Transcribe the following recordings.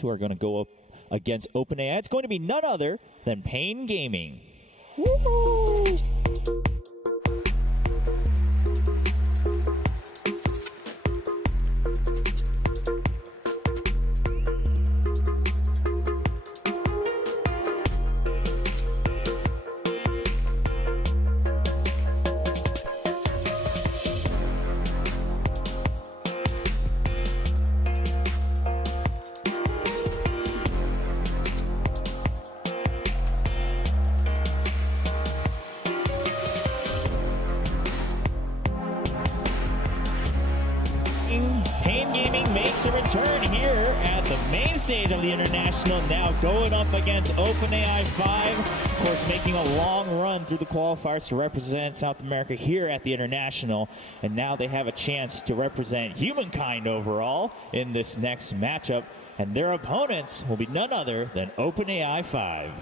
who are going to go up against OpenAI. It's going to be none other than paiN Gaming. Woo-hoo! paiN Gaming makes a return here at the main stage of the International, now going up against OpenAI 5. Of course, making a long run through the qualifiers to represent South America here at the International. And now they have a chance to represent humankind overall in this next matchup. And their opponents will be none other than OpenAI 5.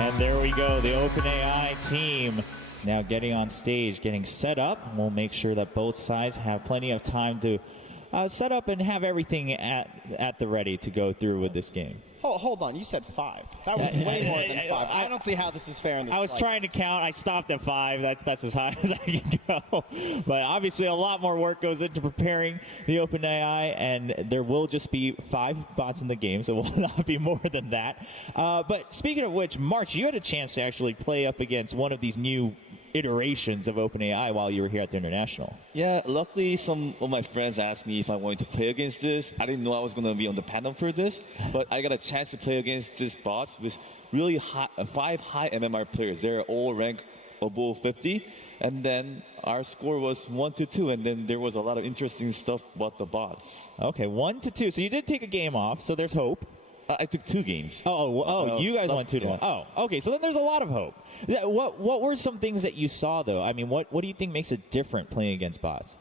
And there we go, the OpenAI team now getting on stage, getting set up. We'll make sure that both sides have plenty of time to set up and have everything at the ready to go through with this game. Hold on, you said 5. That was way more than 5. I don't see how this is fair in this I was trying to count. I stopped at 5. That's as high as I can go. But obviously a lot more work goes into preparing the OpenAI, and there will just be 5 bots in the game, so it will not be more than that. But speaking of which, March, you had a chance to actually play up against one of these new iterations of OpenAI while you were here at the International. Yeah, luckily some of my friends asked me if I wanted to play against this. I didn't know I was going to be on the panel for this, but I got a chance to play against this bots with really high, 5 high MMR players. They're all ranked above 50, and then our score was 1-2, and then there was a lot of interesting stuff about the bots. Okay, 1-2. So you did take a game off, so there's hope. I took 2 games. You guys went 2-1. Yeah. Oh, okay. So then there's a lot of hope. What were some things that you saw, though? I mean, what do you think makes it different playing against bots?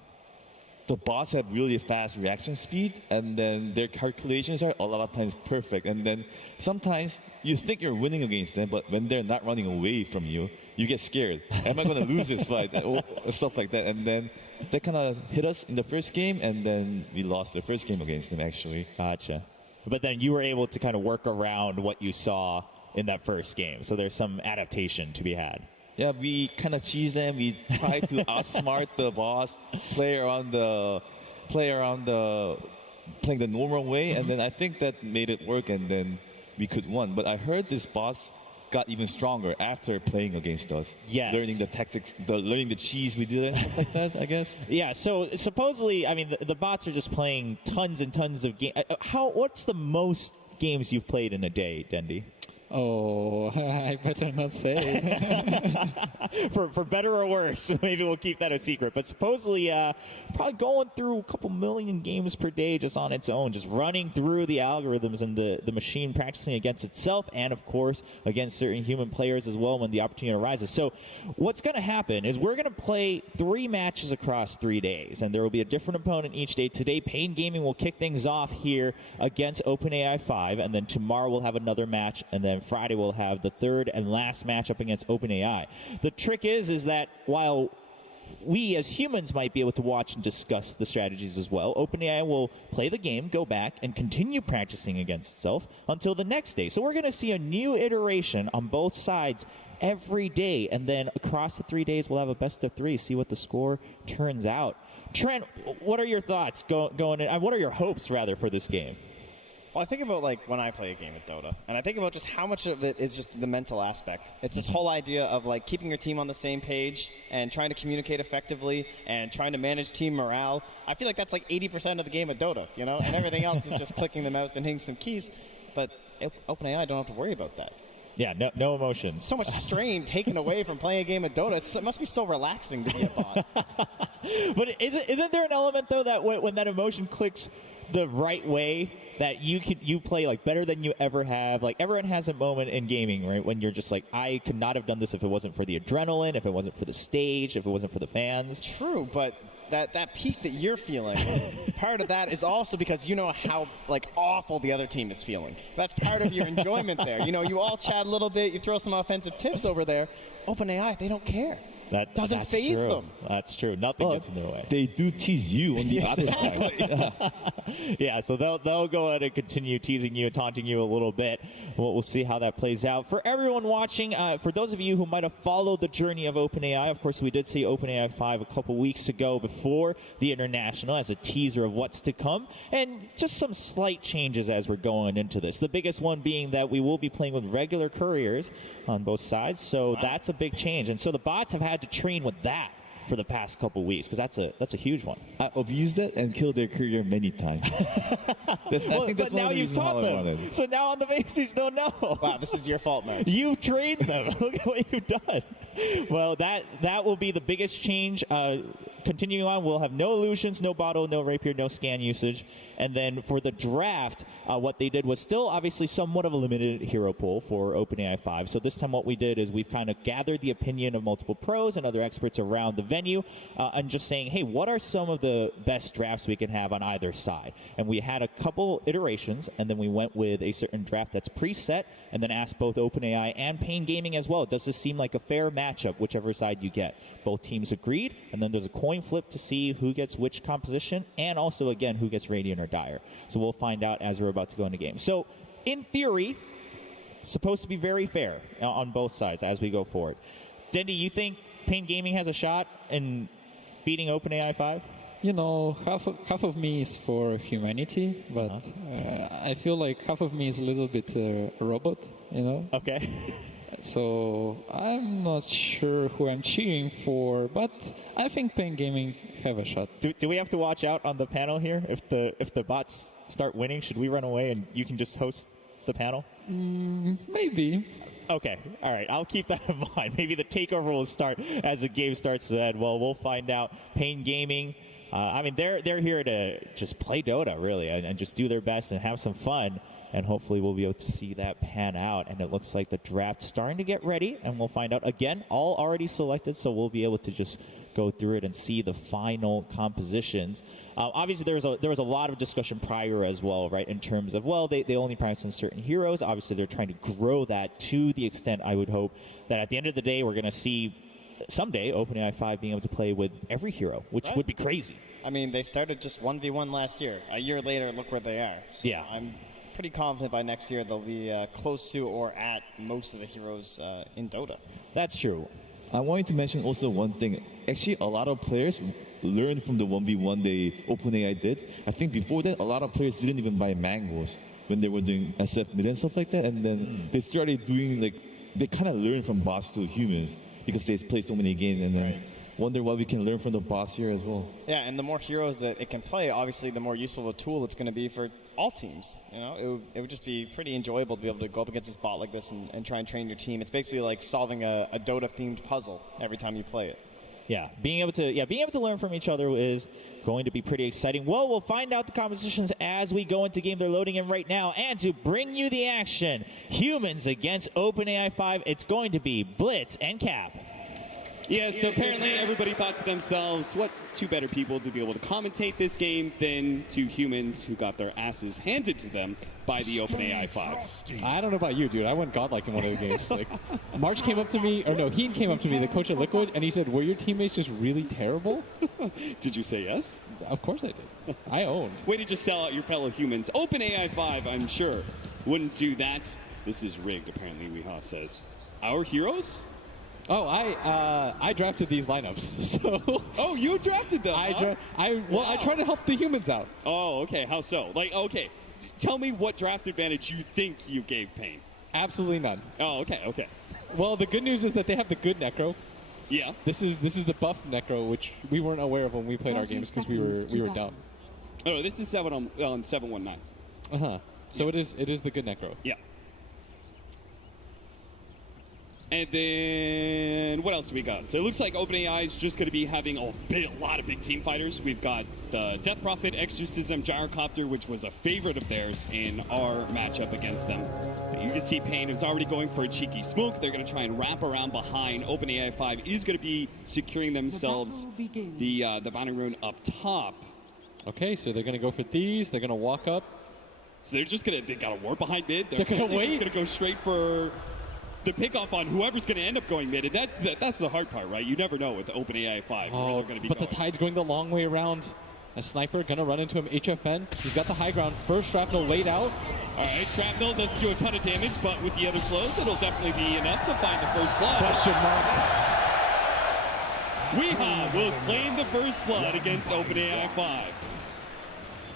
The bots have really fast reaction speed, and then their calculations are a lot of times perfect. And then sometimes you think you're winning against them, but when they're not running away from you, you get scared. Am I going to lose this fight? Stuff like that. And then they kind of hit us in the first game, and then we lost the first game against them, actually. Gotcha. But then you were able to kind of work around what you saw in that first game. So there's some adaptation to be had. Yeah, we kind of cheese them. We try to outsmart the boss, playing the normal way, and then I think that made it work, and then we could win. But I heard this boss got even stronger after playing against us. Yes. Learning the tactics, learning the cheese we did, and stuff like that, I guess. Yeah, so supposedly, I mean, the bots are just playing tons and tons of games. What's the most games you've played in a day, Dendi? Oh, I better not say. for better or worse, maybe we'll keep that a secret. But supposedly, probably going through a couple million games per day just on its own, just running through the algorithms and the machine practicing against itself, and of course against certain human players as well when the opportunity arises. So what's going to happen is we're going to play 3 matches across 3 days, and there will be a different opponent each day. Today, paiN Gaming will kick things off here against OpenAI 5, and then tomorrow we'll have another match, and then Friday we'll have the 3rd and last matchup against OpenAI. The trick is that while we as humans might be able to watch and discuss the strategies as well, OpenAI will play the game, go back, and continue practicing against itself until the next day. So we're going to see a new iteration on both sides every day, and then across the 3 days we'll have a best of 3, see what the score turns out. Trent, what are your thoughts going in? What are your hopes, rather, for this game? Well, I think about like when I play a game of Dota, and I think about just how much of it is just the mental aspect. It's this whole idea of like keeping your team on the same page and trying to communicate effectively and trying to manage team morale. I feel like that's like 80% of the game of Dota, you know, and everything else is just clicking the mouse and hitting some keys. But OpenAI don't have to worry about that. Yeah, no emotions. So much strain taken away from playing a game of Dota. It must be so relaxing to be a bot. But isn't there an element though that when that emotion clicks the right way, that you play like better than you ever have? Like everyone has a moment in gaming, right, when you're just like, I could not have done this if it wasn't for the adrenaline, if it wasn't for the stage, if it wasn't for the fans. True, but that peak that you're feeling, part of that is also because you know how like awful the other team is feeling. That's part of your enjoyment there. You know, you all chat a little bit, you throw some offensive tips over there. OpenAI, they don't care. That doesn't faze them. That's true. Nothing gets in their way. They do tease you on the other side. Yeah, so they'll go ahead and continue teasing you and taunting you a little bit. We'll see how that plays out. For everyone watching, for those of you who might have followed the journey of OpenAI, of course, we did see OpenAI 5 a couple weeks ago before the International as a teaser of what's to come, and just some slight changes as we're going into this. The biggest one being that we will be playing with regular couriers on both sides, so that's a big change. And so the bots have had to train with that for the past couple weeks, because that's a huge one. I abused it and killed their career many times. I think that's but now you've taught them. So now on the bases, they'll know. Wow, this is your fault, man. You've trained them. Look at what you've done. Well, that will be the biggest change. Continuing on, we'll have no illusions, no bottle, no rapier, no scan usage. And then for the draft, what they did was still obviously somewhat of a limited hero pool for OpenAI 5. So this time what we did is we've kind of gathered the opinion of multiple pros and other experts around the venue and just saying, hey, what are some of the best drafts we can have on either side? And we had a couple iterations, and then we went with a certain draft that's preset, and then asked both OpenAI and paiN Gaming as well, does this seem like a fair matchup, whichever side you get? Both teams agreed, and then there's a coin flip to see who gets which composition, and also, again, who gets Radiant or Dire. So we'll find out as we're about to go into game. So, in theory, supposed to be very fair on both sides as we go forward. Dendy, you think paiN Gaming has a shot in beating OpenAI 5? You know, half of me is for humanity, but I feel like half of me is a little bit a robot, you know? Okay. So I'm not sure who I'm cheering for, but I think paiN Gaming have a shot. Do we have to watch out on the panel here? If the bots start winning, should we run away and you can just host the panel? Maybe. Okay, all right. I'll keep that in mind. Maybe the takeover will start as the game starts. Well, we'll find out. paiN Gaming. I mean, they're here to just play Dota, really, and just do their best and have some fun. And hopefully we'll be able to see that pan out. And it looks like the draft's starting to get ready, and we'll find out. Again, all already selected, so we'll be able to just go through it and see the final compositions. Obviously, there was a lot of discussion prior as well, right, in terms of, well, they only practice on certain heroes. Obviously, they're trying to grow that to the extent, I would hope, that at the end of the day, we're going to see someday OpenAI 5 being able to play with every hero, which would be crazy. I mean, they started just 1v1 last year. A year later, look where they are. So yeah. I'm pretty confident by next year they'll be close to or at most of the heroes in Dota. That's true. I wanted to mention also one thing. Actually, a lot of players learned from the 1v1 OpenAI did. I think before that, a lot of players didn't even buy mangoes when they were doing SF mid and stuff like that. And then they started doing, like, they kind of learned from bots to humans because they play so many games. And then wonder what we can learn from the bots here as well. Yeah, and the more heroes that it can play, obviously the more useful of a tool it's going to be for all teams. You know, it would just be pretty enjoyable to be able to go up against this bot like this and try and train your team. It's basically like solving a Dota-themed puzzle every time you play it. Yeah, being able to learn from each other is going to be pretty exciting. Well, we'll find out the compositions as we go into game. They're loading in right now. And to bring you the action, humans against OpenAI 5, it's going to be Blitz and Cap. Yeah, so apparently everybody thought to themselves, what two better people to be able to commentate this game than two humans who got their asses handed to them by the OpenAI 5. I don't know about you, dude. I went godlike in one of the games. Like, March came up to me, or no, Heen came up to me, the coach at Liquid, and he said, were your teammates just really terrible? Did you say yes? Of course I did. I owned. Way to just sell out your fellow humans. OpenAI 5, I'm sure, wouldn't do that. This is rigged, apparently, Weehaw says. Our heroes? Oh, I drafted these lineups. So oh, you drafted them? I try to help the humans out. Oh, okay. How so? Like, okay, tell me what draft advantage you think you gave paiN. Absolutely none. Oh, okay, okay. Well, the good news is that they have the good Necro. Yeah. This is the buffed Necro, which we weren't aware of when we played our games because we were dumb. Oh, this is 7 on 719. So it is the good Necro. Yeah. And then what else do we got? So it looks like OpenAI is just going to be having a lot of big team fighters. We've got the Death Prophet, Exorcism, Gyrocopter, which was a favorite of theirs in our matchup against them. You can see paiN is already going for a cheeky smoke. They're going to try and wrap around behind. OpenAI 5 is going to be securing themselves the bounty rune up top. Okay, so they're going to go for these. They're going to walk up. So they're just going to, they got a ward behind mid. They're going to wait. They're going to go straight for the pickoff on whoever's going to end up going mid. And that's the hard part, right? You never know with OpenAI 5. Oh, but the tide's going the long way around. A sniper going to run into him. HFN, he's got the high ground. First shrapnel laid out. All right, shrapnel doesn't do a ton of damage, but with the other slows, it'll definitely be enough to find the first blood. Question mark. Weehaw will claim the first blood against OpenAI 5.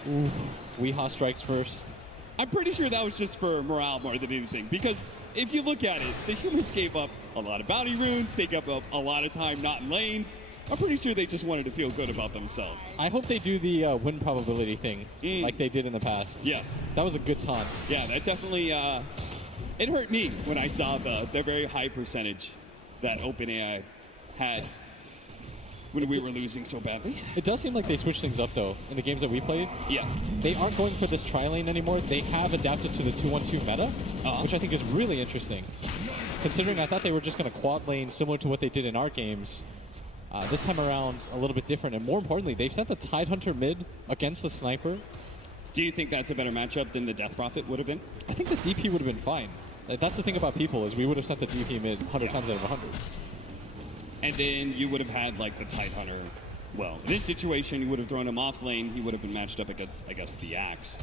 Ooh, Weehaw strikes first. I'm pretty sure that was just for morale more than anything, because if you look at it, the humans gave up a lot of bounty runes, they gave up a lot of time not in lanes. I'm pretty sure they just wanted to feel good about themselves. I hope they do the win probability thing like they did in the past. Yes. That was a good taunt. Yeah, that definitely, it hurt me when I saw the very high percentage that OpenAI had when we were losing so badly. It does seem like they switched things up, though, in the games that we played. Yeah. They aren't going for this tri-lane anymore. They have adapted to the 2-1-2 meta, which I think is really interesting. Considering I thought they were just going to quad lane similar to what they did in our games. This time around, a little bit different. And more importantly, they've sent the Tidehunter mid against the Sniper. Do you think that's a better matchup than the Death Prophet would have been? I think the DP would have been fine. Like, that's the thing about people, is we would have sent the DP mid 100 times out of 100. And then you would have had, like, the Tidehunter. Well, in this situation, you would have thrown him off lane. He would have been matched up against, I guess, the Axe.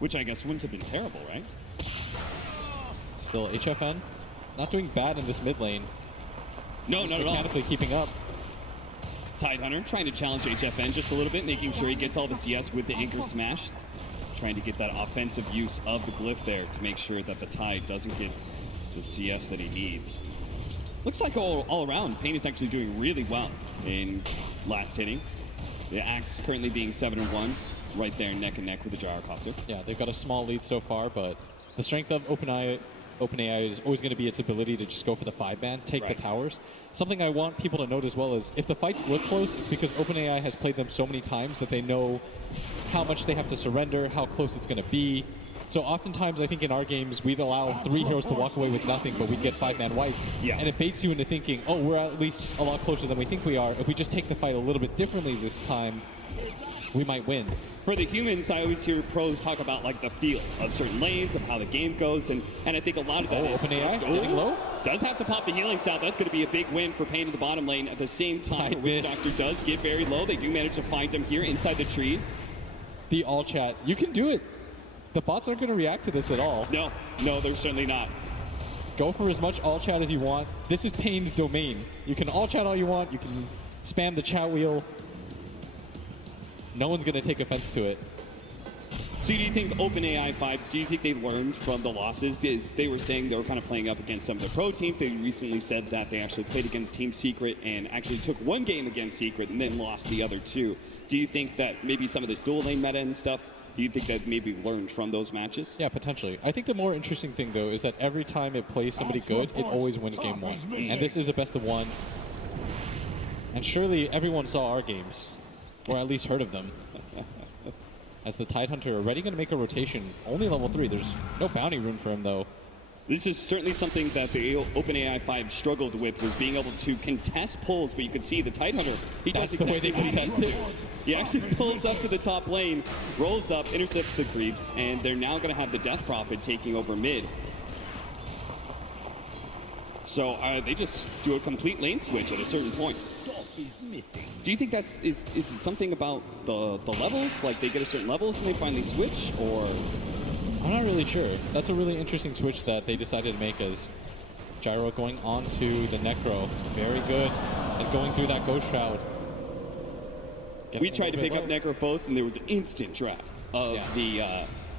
Which I guess wouldn't have been terrible, right? Still, HFN not doing bad in this mid lane. No, not at all. Mechanically keeping up. Tidehunter trying to challenge HFN just a little bit, making sure he gets all the CS with the Anchor Smash. Trying to get that offensive use of the glyph there to make sure that the Tide doesn't get the CS that he needs. Looks like all around, paiN is actually doing really well in last hitting. The Axe currently being 7-1, right there neck and neck with the Gyrocopter. Yeah, they've got a small lead so far, but the strength of OpenAI is always going to be its ability to just go for the 5-man, take the towers. Something I want people to note as well is if the fights look close, it's because OpenAI has played them so many times that they know how much they have to surrender, how close it's going to be. So oftentimes, I think in our games, we'd allow 3 heroes to walk away with nothing, but we'd get 5-man wipes. Yeah. And it baits you into thinking, oh, we're at least a lot closer than we think we are. If we just take the fight a little bit differently this time, we might win. For the humans, I always hear pros talk about like the feel of certain lanes, of how the game goes, and I think a lot of that is OpenAI getting low. Does have to pop the healing salve. That's going to be a big win for paiN in the bottom lane. At the same time, Witch Doctor does get very low. They do manage to find him here inside the trees. The all chat, you can do it. The bots aren't going to react to this at all. No, they're certainly not. Go for as much all chat as you want. This is paiN's domain. You can all chat all you want. You can spam the chat wheel. No one's going to take offense to it. So do you think OpenAI 5, do you think they learned from the losses? They were saying they were kind of playing up against some of the pro teams. They recently said that they actually played against Team Secret and actually took one game against Secret and then lost the other 2. Do you think that maybe some of this dual lane meta and stuff, do you think that maybe learned from those matches? Yeah, potentially. I think the more interesting thing, though, is that every time it plays somebody good, it always wins game 1. And this is a best of 1. And surely everyone saw our games, or at least heard of them. As the Tidehunter already going to make a rotation, only level 3. There's no bounty rune for him, though. This is certainly something that the OpenAI 5 struggled with, was being able to contest pulls, but you can see the Tidehunter, he does exactly the way they contest it. He actually pulls up to the top lane, rolls up, intercepts the creeps, and they're now going to have the Death Prophet taking over mid. So they just do a complete lane switch at a certain point. Do you think that's is it something about the levels? Like they get a certain levels and they finally switch, or? I'm not really sure. That's a really interesting switch that they decided to make, as Gyro going on to the Necro. Very good. And going through that Ghost Shroud. We tried to pick up Necrophos and there was instant draft of the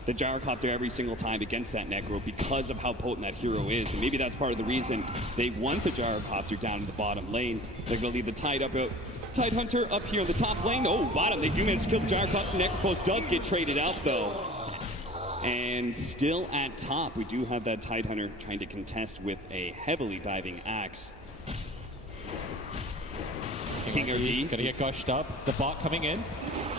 Gyrocopter every single time against that Necro because of how potent that hero is. And maybe that's part of the reason they want the Gyrocopter down in the bottom lane. They're going to leave the Tidehunter up here in the top lane. Oh, bottom. They do manage to kill the Gyrocopter. Necrophos does get traded out, though. And still at top, we do have that Tidehunter trying to contest with a heavily diving axe. King RD gonna get gushed up. The bot coming in.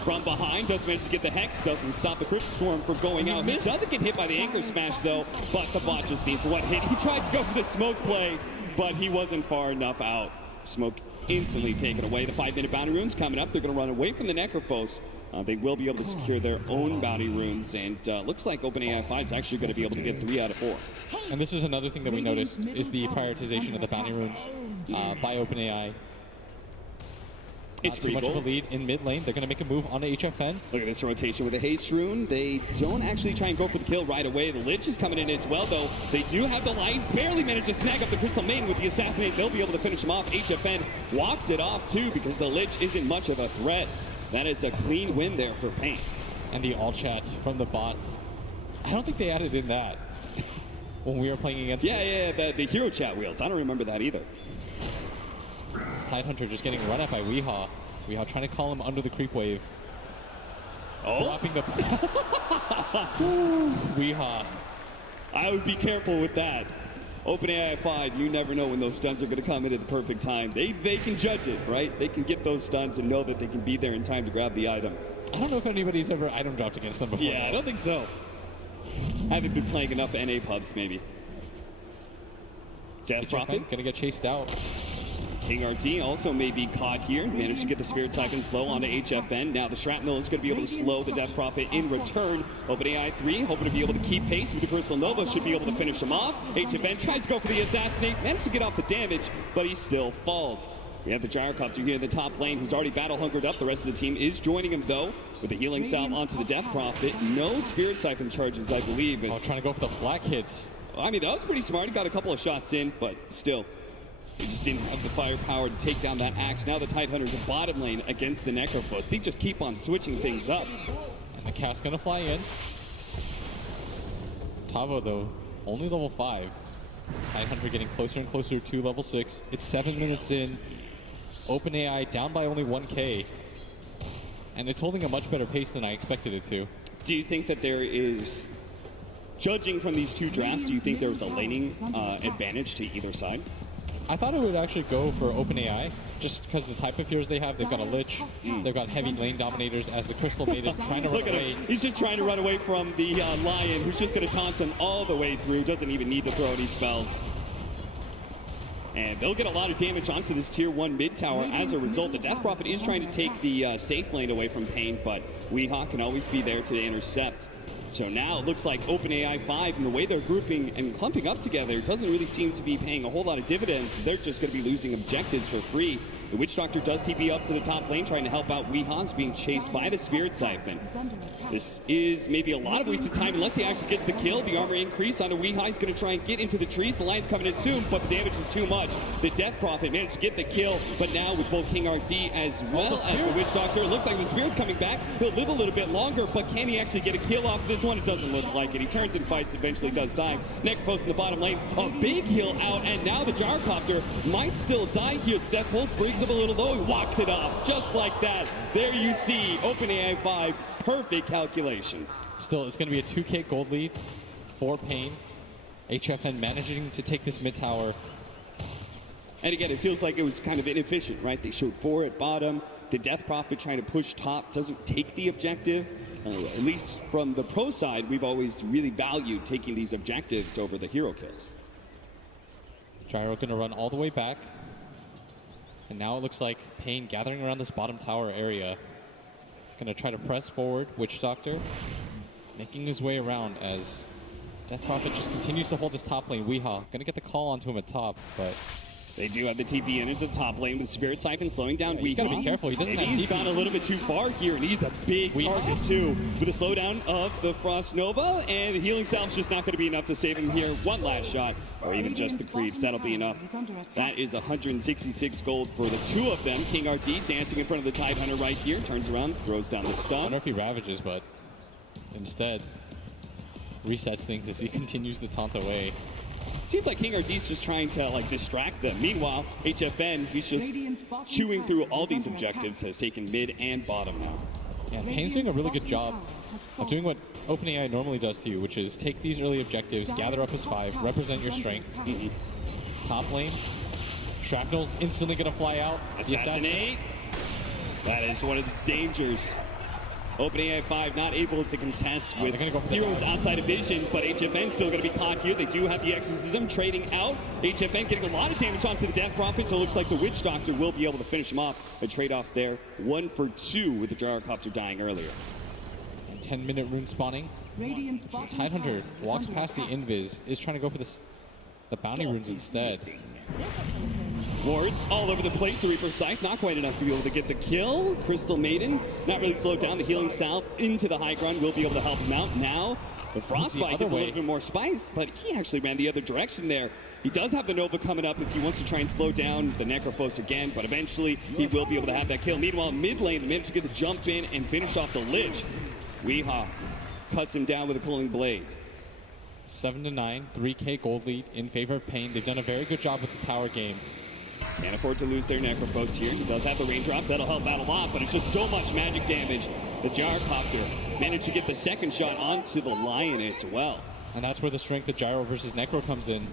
From behind, does manage to get the Hex, doesn't stop the Crypt Swarm from going out. He doesn't get hit by the Anchor Smash though, but the bot just needs one hit. He tried to go for the smoke play, but he wasn't far enough out. Smoke instantly taken away. The 5-minute bounty runes coming up. They're going to run away from the Necrophos. They will be able to secure their own bounty runes, and looks like OpenAI 5 is actually going to be able to get 3 out of 4. And this is another thing that we noticed is the prioritization of the bounty runes by OpenAI. It's too much of a lead in mid lane. They're going to make a move on the HFN. Look at this rotation with a haste rune. They don't actually try and go for the kill right away. The Lich is coming in as well, though. They do have the light. Barely managed to snag up the Crystal Maiden with the Assassinate. They'll be able to finish him off. HFN walks it off, too, because the Lich isn't much of a threat. That is a clean win there for paiN. And the all chat from the bots. I don't think they added in that when we were playing against the hero chat wheels. I don't remember that either. Tidehunter just getting run at by Weehaw. Weehaw trying to call him under the creep wave. Oh. Dropping the... Weehaw. I would be careful with that. OpenAI 5, you never know when those stuns are going to come in at the perfect time. They can judge it, right? They can get those stuns and know that they can be there in time to grab the item. I don't know if anybody's ever item dropped against them before. Yeah, I don't think so. I haven't been playing enough NA pubs, maybe. Death Prophet gonna get chased out. King RT also may be caught here. Managed to get the Spirit Siphon slow onto HFN. Now the Shrapnel is going to be able to slow the Death Prophet in return. OpenAI 3 hoping to be able to keep pace with the Crystal Nova. Should be able to finish him off. HFN tries to go for the Assassinate. Managed to get off the damage, but he still falls. We have the Gyrocopter here in the top lane who's already battle hungered up. The rest of the team is joining him though with a healing salve onto the Death Prophet. No Spirit Siphon charges, I believe. Oh, trying to go for the flak hits. I mean, that was pretty smart. He got a couple of shots in, but still. He just didn't have the firepower to take down that axe. Now the Tidehunter's in bottom lane against the Necrophos. They just keep on switching things up. And the cast gonna fly in. Tavo though, only level 5. Tidehunter getting closer and closer to level 6. It's 7 minutes in. OpenAI down by only 1K. And it's holding a much better pace than I expected it to. Do you think that there is, judging from these two drafts, do you think there was a laning advantage to either side? I thought it would actually go for OpenAI, just because the type of heroes they have. They've got a Lich, they've got heavy lane dominators as the Crystal Maiden trying to run away. He's just trying to run away from the Lion, who's just going to taunt him all the way through. Doesn't even need to throw any spells. And they'll get a lot of damage onto this tier 1 mid tower as a result. The Death Prophet is trying to take the safe lane away from paiN, but Weehaw can always be there to intercept. So now it looks like OpenAI 5 and the way they're grouping and clumping up together doesn't really seem to be paying a whole lot of dividends. They're just going to be losing objectives for free. The Witch Doctor does TP up to the top lane trying to help out Weehaw's being chased by the Spirit Siphon. This is maybe a lot of wasted time unless he actually gets the kill. The armor increase onto Weehaw. He's going to try and get into the trees. The Lion's coming in soon, but the damage is too much. The Death Prophet managed to get the kill, but now with both King RT as well as the Witch Doctor, it looks like the Spirit's coming back. He'll live a little bit longer, but can he actually get a kill off of this one? It doesn't look like it. He turns and fights, eventually does die. Necrophos in the bottom lane, a big heal out, and now the Gyrocopter might still die here. The Death Pulse brings him a little low. He walks it off just like that. There you see OpenAI 5, perfect calculations. Still, it's going to be a 2K gold lead for paiN. HFN managing to take this mid tower. And again, it feels like it was kind of inefficient, right? They showed 4 at bottom. The Death Prophet trying to push top doesn't take the objective. At least from the pro side, we've always really valued taking these objectives over the hero kills. Gyro going to run all the way back. And now it looks like paiN gathering around this bottom tower area. Going to try to press forward. Witch Doctor making his way around as Death Prophet just continues to hold this top lane. Weehaw going to get the call onto him at top, but they do have the TP in at the top lane with Spirit Siphon slowing down Weehaw. You gotta be careful. He doesn't have He's TP. gone a little bit too far here, and he's a big target too. With a slowdown of the Frost Nova, and the healing salve's just not going to be enough to save him here. One last shot, or even just the creeps. That'll be enough. That is 166 gold for the two of them. King RT dancing in front of the Tidehunter right here. Turns around, throws down the I don't stun. know if he ravages, but instead resets things as he continues to taunt away. Seems like King RT's just trying to like distract them. Meanwhile, HFN, he's just chewing through all these objectives, has taken mid and bottom now. Yeah, paiN's doing a really good job of doing what OpenAI normally does to you, which is take these early objectives, gather up as 5, represent your strength. It's top lane. Shrapnel's instantly going to fly out. Assassinate. That is one of the dangers. OpenAI 5 not able to contest with heroes outside of vision, but HFN still going to be caught here. They do have the exorcism trading out. HFN getting a lot of damage onto the Death Prophet, so it looks like the Witch Doctor will be able to finish him off. A trade-off there, 1 for 2 with the Gyrocopter dying earlier. 10-minute rune spawning. Tidehunter walks past the invis, is trying to go for this, the bounty runes instead. Wards all over the place. The Reaper Scythe not quite enough to be able to get the kill. Crystal Maiden not really slowed down. The healing south into the high ground will be able to help him out. Now the Frostbite is a little bit more spice, but he actually ran the other direction there. He does have the Nova coming up if he wants to try and slow down the Necrophos again, but eventually he will be able to have that kill. Meanwhile, mid lane, they managed to get the jump in and finish off the Lich. Weehaw cuts him down with a Cooling Blade. 7-9, 3K gold lead in favor of paiN. They've done a very good job with the tower game. Can't afford to lose their Necrophos here. He does have the raindrops. That'll help out a lot, but it's just so much magic damage. The Gyrocopter managed to get the second shot onto the Lion as well. And that's where the strength of Gyro versus Necro comes in.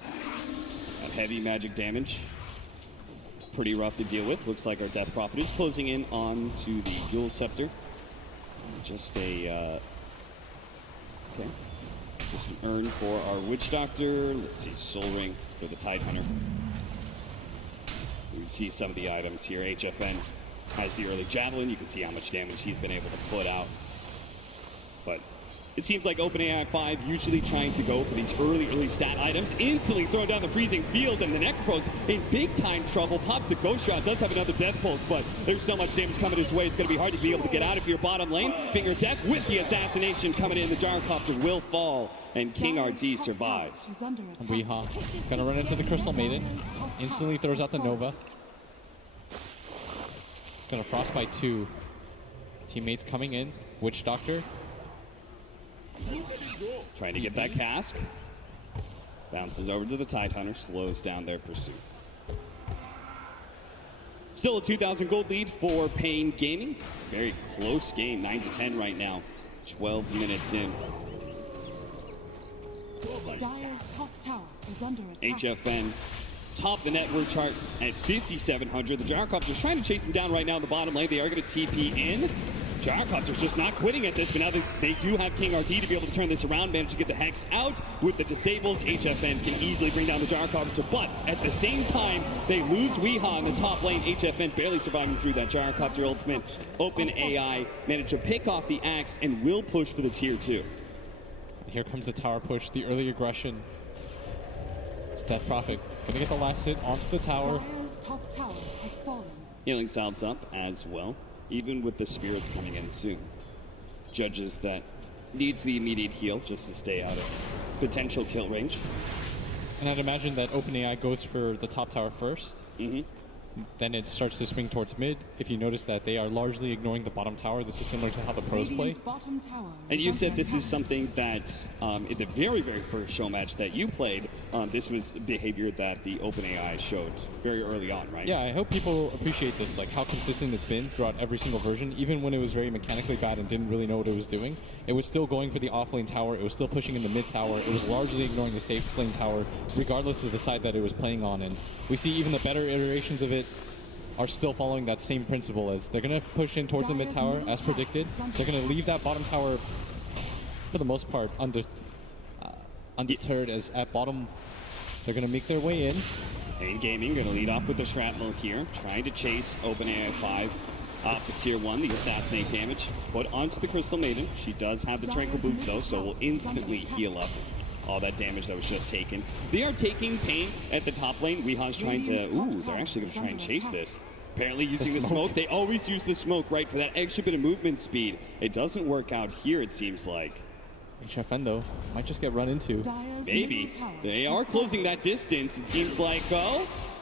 That heavy magic damage. Pretty rough to deal with. Looks like our Death Prophet is closing in onto the Dual Scepter. Just a... okay. Just an urn for our Witch Doctor. Let's see, Soul Ring for the Tidehunter. You can see some of the items here. HFN has the early Javelin. You can see how much damage he's been able to put out. But it seems like OpenAI 5 usually trying to go for these early stat items. Instantly throwing down the freezing field, and the Necropros in big time trouble. Pops the Ghost Shot, does have another Death Pulse, but there's so much damage coming his way. It's going to be hard to be able to get out of your bottom lane. Finger Death with the assassination coming in. The Gyrocopter will fall, and King RD survives. Weehaw gonna run into the Crystal Maiden. Instantly throws out the Nova. It's gonna Frostbite 2. Teammates coming in. Witch Doctor. Trying to get that cask. Bounces over to the Tidehunter, slows down their pursuit. Still a 2,000 gold lead for paiN Gaming. Very close game, 9-10 right now. 12 minutes in. Dire's top tower is under attack. HFN top the network chart at 5,700. The Gyrocopter's trying to chase him down right now in the bottom lane. They are going to TP in. Gyrocopter's just not quitting at this, but now they do have King RD to be able to turn this around, manage to get the Hex out with the disables. HFN can easily bring down the Gyrocopter, but at the same time, they lose Weehaw in the top lane. HFN barely surviving through that Gyrocopter ultimate. OpenAI managed to pick off the axe and will push for the tier 2. Here comes the tower push, the early aggression. It's Death Prophet gonna get the last hit onto the tower. Dire's top tower has fallen. Healing salves up as well, even with the spirits coming in soon. Judges that needs the immediate heal just to stay out of potential kill range. And I'd imagine that OpenAI goes for the top tower first. Then it starts to swing towards mid. If you notice that they are largely ignoring the bottom tower, this is similar to how the pros play. Bottom tower And you said this is something that in the very first show match that you played, this was behavior that the OpenAI showed very early on, right? Yeah, I hope people appreciate this, like how consistent it's been throughout every single version. Even when it was very mechanically bad and didn't really know what it was doing, it was still going for the off-lane tower. It was still pushing in the mid tower. It was largely ignoring the safe lane tower, regardless of the side that it was playing on. And we see even the better iterations of it are still following that same principle, as they're going to push in towards the mid tower as predicted. They're going to leave that bottom tower, for the most part, undeterred, as at bottom they're going to make their way in. paiN Gaming going to lead off with the shrapnel here, trying to chase OpenAI 5 off the tier 1. The assassinate damage put onto the Crystal Maiden. She does have the Tranquil Boots though, so will instantly heal up all that damage that was just taken. They are taking paiN at the top lane. Weehaw's trying to, they're actually going to try and chase this. Apparently using the smoke. They always use the smoke, right, for that extra bit of movement speed. It doesn't work out here, it seems like. HFN, though, might just get run into. Maybe. They are closing that distance. It seems like,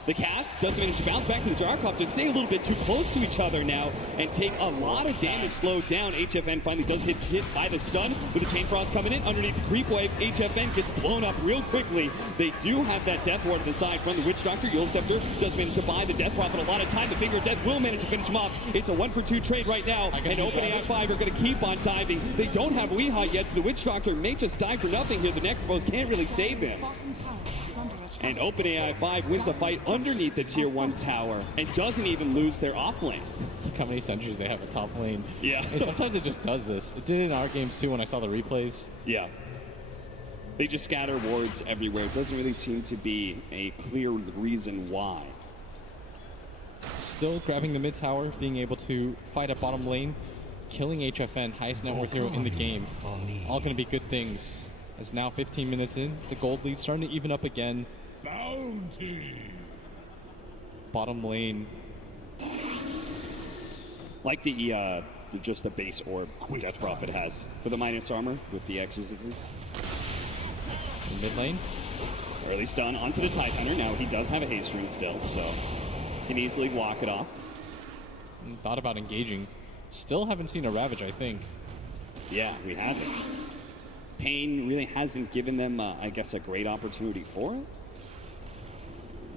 The cast doesn't manage to bounce back to the gyrocopter, stay a little bit too close to each other now, and take a lot of damage slowed down. HFN finally does hit by the stun with the Chain Frost coming in underneath the creep wave. HFN gets blown up real quickly. They do have that Death Ward to the side from the Witch Doctor. Yule Scepter does manage to buy the Death Prophet a lot of time. The Finger of Death will manage to finish him off. It's a 1-for-2 trade right now, and OpenAI 5 are going to keep on diving. They don't have Weehaw yet, so the Witch Doctor may just die for nothing here. The Necropose can't really save him. Bottom tower is under attack. And OpenAI 5 wins a fight underneath the Tier 1 tower and doesn't even lose their off lane. Look how many sentries they have at top lane. Yeah. And sometimes it just does this. It did it in our games too when I saw the replays. Yeah. They just scatter wards everywhere. It doesn't really seem to be a clear reason why. Still grabbing the mid tower, being able to fight at bottom lane, killing HFN, highest net worth hero in the game. All going to be good things. As now 15 minutes in, the gold lead starting to even up again. Bottom lane. Like just the base orb Death Prophet has for the minus armor with the exorcism. Mid lane. Early stun onto the Tide Hunter. Now he does have a haste rune still, so can easily walk it off. Thought about engaging. Still haven't seen a Ravage, I think. Yeah, we haven't. paiN really hasn't given them, I guess, a great opportunity for it.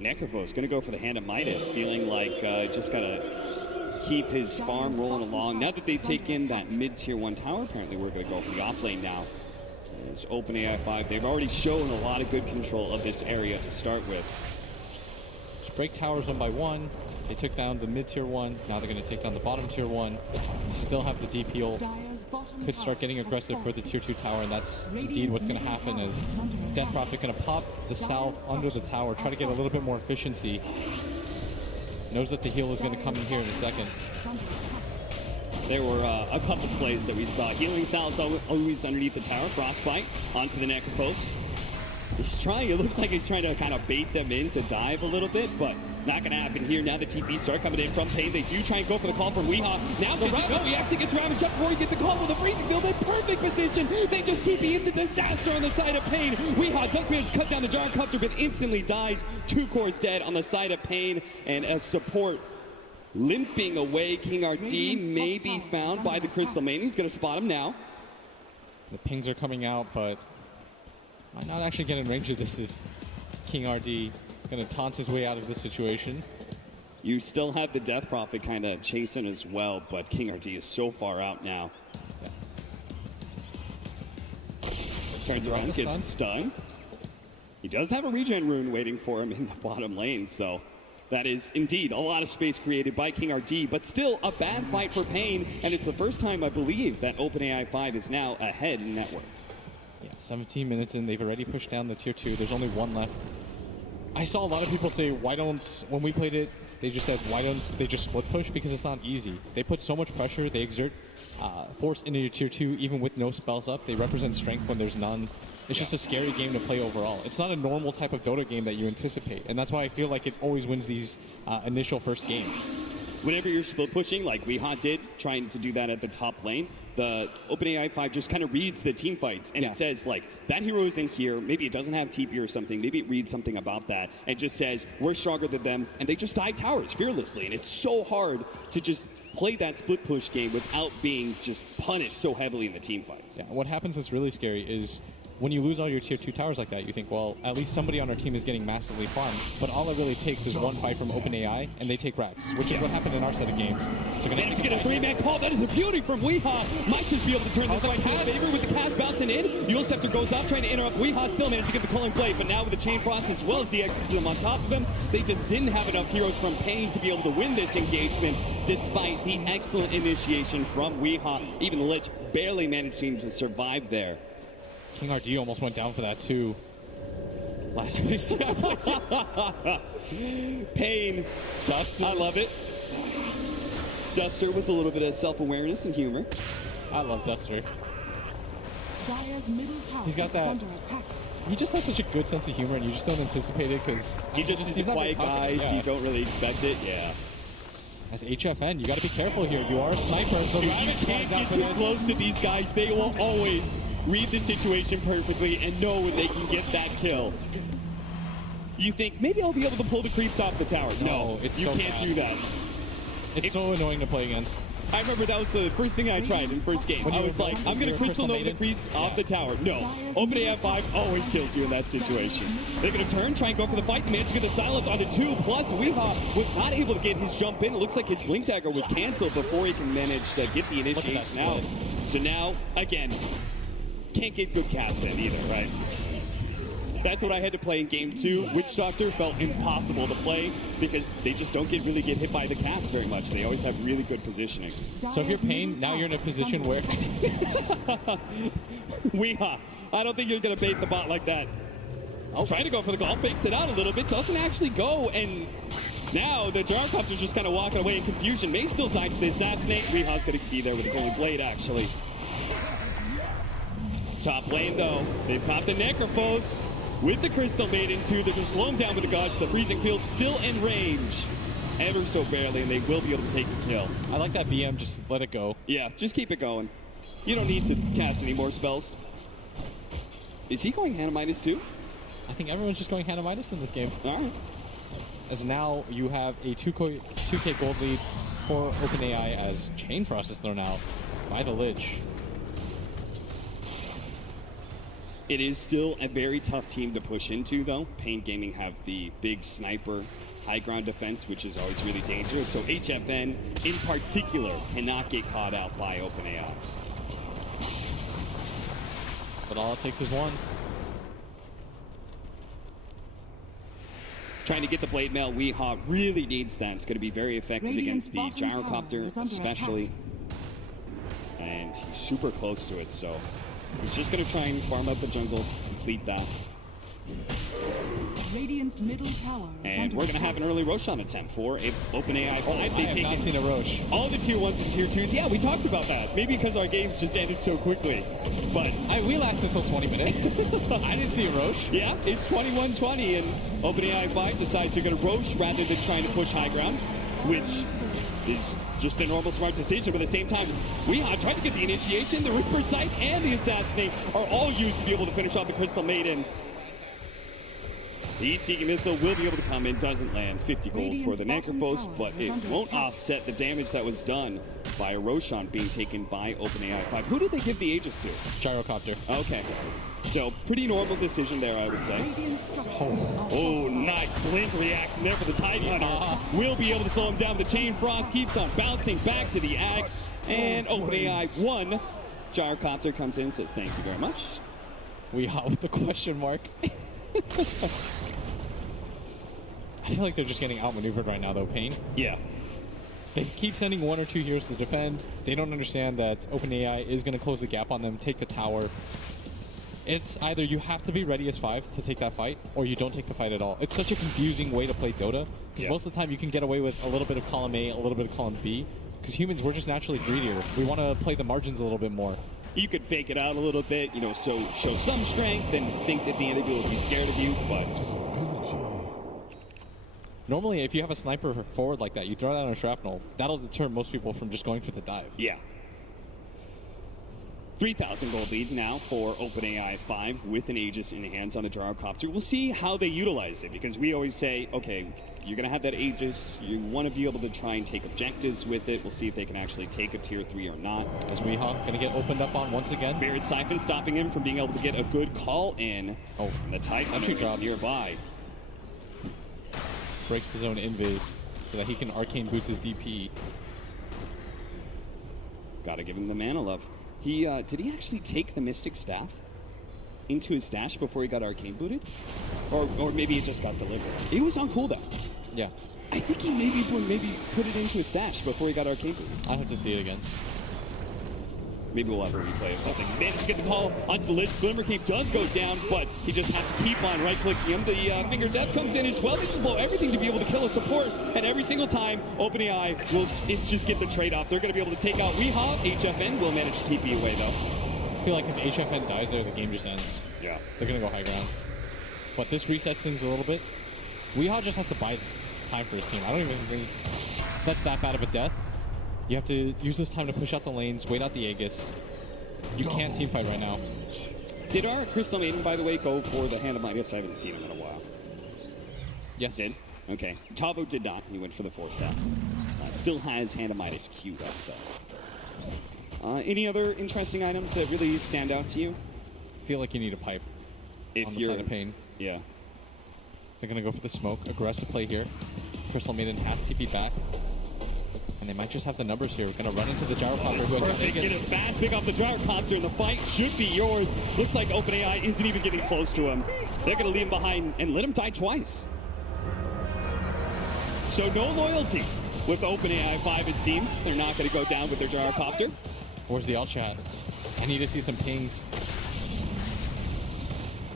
Necrophos going to go for the hand of Midas, feeling like just got to keep his farm rolling along. Now that they've taken that mid-tier 1 tower, apparently we're going to go for the off lane now. It's OpenAI 5. They've already shown a lot of good control of this area to start with. Just break towers one by one. They took down the mid-tier 1. Now they're going to take down the bottom tier 1. They still have the deep heal. Could start getting aggressive for the tier 2 tower, and that's indeed what's going to happen as Death Prophet going to pop the south under the tower, try to get a little bit more efficiency. Knows that the heal is going to come in here in a second. There were a couple plays that we saw. Healing salves always underneath the tower. Frostbite onto the Necropos. He's trying, it looks like he's trying to kind of bait them in to dive a little bit, but not going to happen here. Now the TP start coming in from paiN. They do try and go for the call from Weehaw. Now the Ravage, he actually gets ravaged up before he gets the call with the freezing field in perfect position. They just TP into disaster on the side of paiN. Weehaw does manage to cut down the Gyrocopter, but instantly dies. 2 cores dead on the side of paiN, and as support limping away. King RT may be found by the Crystal Maiden. He's going to spot him now. The pings are coming out, but I'm not actually getting range of this. Is King RD going to taunt his way out of this situation? You still have the Death Prophet kind of chasing as well, but King RD is so far out now. Yeah. Turns around, gets stunned. He does have a regen rune waiting for him in the bottom lane, so that is indeed a lot of space created by King RD, but still a bad fight for paiN, and it's the first time I believe that OpenAI 5 is now ahead in network. Yeah, 17 minutes in, they've already pushed down the tier 2. There's only 1 left. I saw a lot of people say, why don't, when we played it, they just said, why don't they just split push? Because it's not easy. They put so much pressure, they exert force into your tier 2, even with no spells up. They represent strength when there's none. It's just a scary game to play overall. It's not a normal type of Dota game that you anticipate, and that's why I feel like it always wins these initial first games. Whenever you're split pushing, like Weehaw did, trying to do that at the top lane, the OpenAI 5 just kind of reads the team fights, and it says, like, that hero is in here, maybe it doesn't have TP or something, maybe it reads something about that, and just says, we're stronger than them, and they just dive towers fearlessly, and it's so hard to just play that split push game without being just punished so heavily in the team fights. Yeah, what happens that's really scary is when you lose all your tier 2 towers like that, you think, well, at least somebody on our team is getting massively farmed. But all it really takes is 1 fight from OpenAI, and they take racks, which is what happened in our set of games. So managed to get a 3-man call. That is a beauty from Weehaw. Might just be able to turn this fight to his favor with the cast bouncing in. Yule Scepter goes up, trying to interrupt. Weehaw still managed to get the calling play, but now with the Chain Frost as well as the exorcism on top of them, they just didn't have enough heroes from paiN to be able to win this engagement, despite the excellent initiation from Weehaw. Even the Lich barely managing to survive there. King RD almost went down for that too. Last place. paiN. Duster. I love it. Duster with a little bit of self-awareness and humor. I love Duster. Dire's middle tower He's got is that. under attack. He just has such a good sense of humor, and you just don't anticipate it because He just is a quiet guy, so you don't really expect it. Yeah. As HFN, you got to be careful here. You are a sniper. So You can't get too close to these guys. They will always read the situation perfectly and know when they can get that kill. you think maybe I'll be able to pull the creeps off the tower. No, it's you so can't do that. It's so annoying to play against. I remember that was the first thing I tried in the first game. I was like, I'm going to Crystal Nova the creeps off the tower. No. OpenAI 5 always kills you in that situation. They're going to turn, try and go for the fight. They managed to get the silence on the 2. Plus, Weehaw was not able to get his jump in. It looks like his Blink Dagger was canceled before he can manage to get the initiation out. So now, again, can't get good casts in either, right? That's what I had to play in game 2. Witch Doctor felt impossible to play because they just don't really get hit by the cast very much. They always have really good positioning. So if you're paiN, now you're in a position where... Weehaw, I don't think you're going to bait the bot like that. I'll try to go for the goal, fakes it out a little bit, doesn't actually go, and now the Gyrocopter's just kind of walking away in confusion. May still die to the assassinate. Weehaw's going to be there with a golden blade, actually. Top lane, though, they've caught the Necrophos. With the Crystal Maiden, too, they're going to slow him down with the Gauge. The Freezing Field still in range. Ever so barely, and they will be able to take the kill. I like that BM, just let it go. Yeah, just keep it going. You don't need to cast any more spells. Is he going Hannah Midas, too? I think everyone's just going Hannah Midas in this game. All right. As now you have a 2K gold lead for OpenAI as Chain Frost is thrown out by the Lich. It is still a very tough team to push into, though. paiN Gaming have the big sniper high ground defense, which is always really dangerous. So HFN, in particular, cannot get caught out by OpenAI. But all it takes is one. Trying to get the Blade Mail, Weehaw really needs that. It's going to be very effective against the Gyrocopter, especially. And he's super close to it, so he's just going to try and farm up the jungle, complete that. Radiant's middle tower is And we're going to have an early Roshan attempt for OpenAI 5. I have not seen a Rosh. All the tier 1s and tier 2s. Yeah, we talked about that. Maybe because our games just ended so quickly. But we lasted until 20 minutes. I didn't see a Rosh. yeah, it's 21-20, and OpenAI 5 decides they're going to Rosh rather than trying to push high ground, which is just a normal smart decision. But at the same time, Weehaw tried to get the initiation. The Reaper Sight and the Assassinate are all used to be able to finish off the Crystal Maiden. The Heat-Seeking Missile will be able to come in, doesn't land. 50 gold for the Necrophos, but it won't offset the damage that was done by a Roshan being taken by OpenAI 5. Who did they give the Aegis to? Gyrocopter. Okay. So, pretty normal decision there, I would say. Oh, nice blink reaction there for the Tide Hunter. Will be able to slow him down. The Chain Frost keeps on bouncing back to the Axe. And OpenAI 1. Gyrocopter comes in and says, thank you very much. Weehaw with the question mark. I feel like they're just getting outmaneuvered right now, though, paiN. Yeah. They keep sending 1 or 2 heroes to defend. They don't understand that OpenAI is going to close the gap on them, take the tower. It's either you have to be ready as 5 to take that fight, or you don't take the fight at all. It's such a confusing way to play Dota, because most of the time you can get away with a little bit of column A, a little bit of column B, because humans, we're just naturally greedier. We want to play the margins a little bit more. You could fake it out a little bit, you know, so show some strength and think that the enemy will be scared of you, but normally, if you have a sniper forward like that, you throw that on a shrapnel. That'll deter most people from just going for the dive. yeah. 3,000 gold lead now for OpenAI 5 with an Aegis in hands on the Gyrocopter. We'll see how they utilize it, because we always say, okay, you're going to have that Aegis. You want to be able to try and take objectives with it. We'll see if they can actually take a tier 3 or not. As Weehaw going to get opened up on once again. Buried Siphon stopping him from being able to get a good call in. Oh, and the Tide Hunter is nearby. Breaks his own invis so that he can arcane boost his DP. Gotta give him the mana love. He did he actually take the Mystic Staff into his stash before he got arcane booted? Or maybe it just got delivered. It was on cooldown. Yeah. I think he maybe put it into his stash before he got arcane booted. I'll have to see it again. Maybe we'll have a replay of something. Managed to get the call onto the list. Glimmerkeep does go down, but he just has to keep on right-clicking him. The Finger Death comes in as well. They just blow everything to be able to kill a support. And every single time, OpenAI will just get the trade-off. They're going to be able to take out Weehaw. HFN will manage to TP away, though. I feel like if HFN dies there, the game just ends. Yeah. They're going to go high ground. But this resets things a little bit. Weehaw just has to buy time for his team. I don't even think that's that bad of a death. You have to use this time to push out the lanes, wait out the Aegis. You can't team fight right now. Did our Crystal Maiden, by the way, go for the Hand of Midas? I haven't seen him in a while. Yes. Did? Okay. Tavo did not. He went for the 4-staff. Still has Handamitis queued up, though. Any other interesting items that really stand out to you? I feel like you need a pipe If on the you're side of paiN. Yeah. They're going to go for the smoke. Aggressive play here. Crystal Maiden has TP back. And they might just have the numbers here. We're going to run into the Gyrocopter. Who has the Perfect. Get biggest... a fast pick off the Gyrocopter, and the fight should be yours. Looks like OpenAI isn't even getting close to him. They're going to leave him behind and let him die twice. So no loyalty with OpenAI 5, it seems. They're not going to go down with their Gyrocopter. Where's the alt chat? I need to see some pings.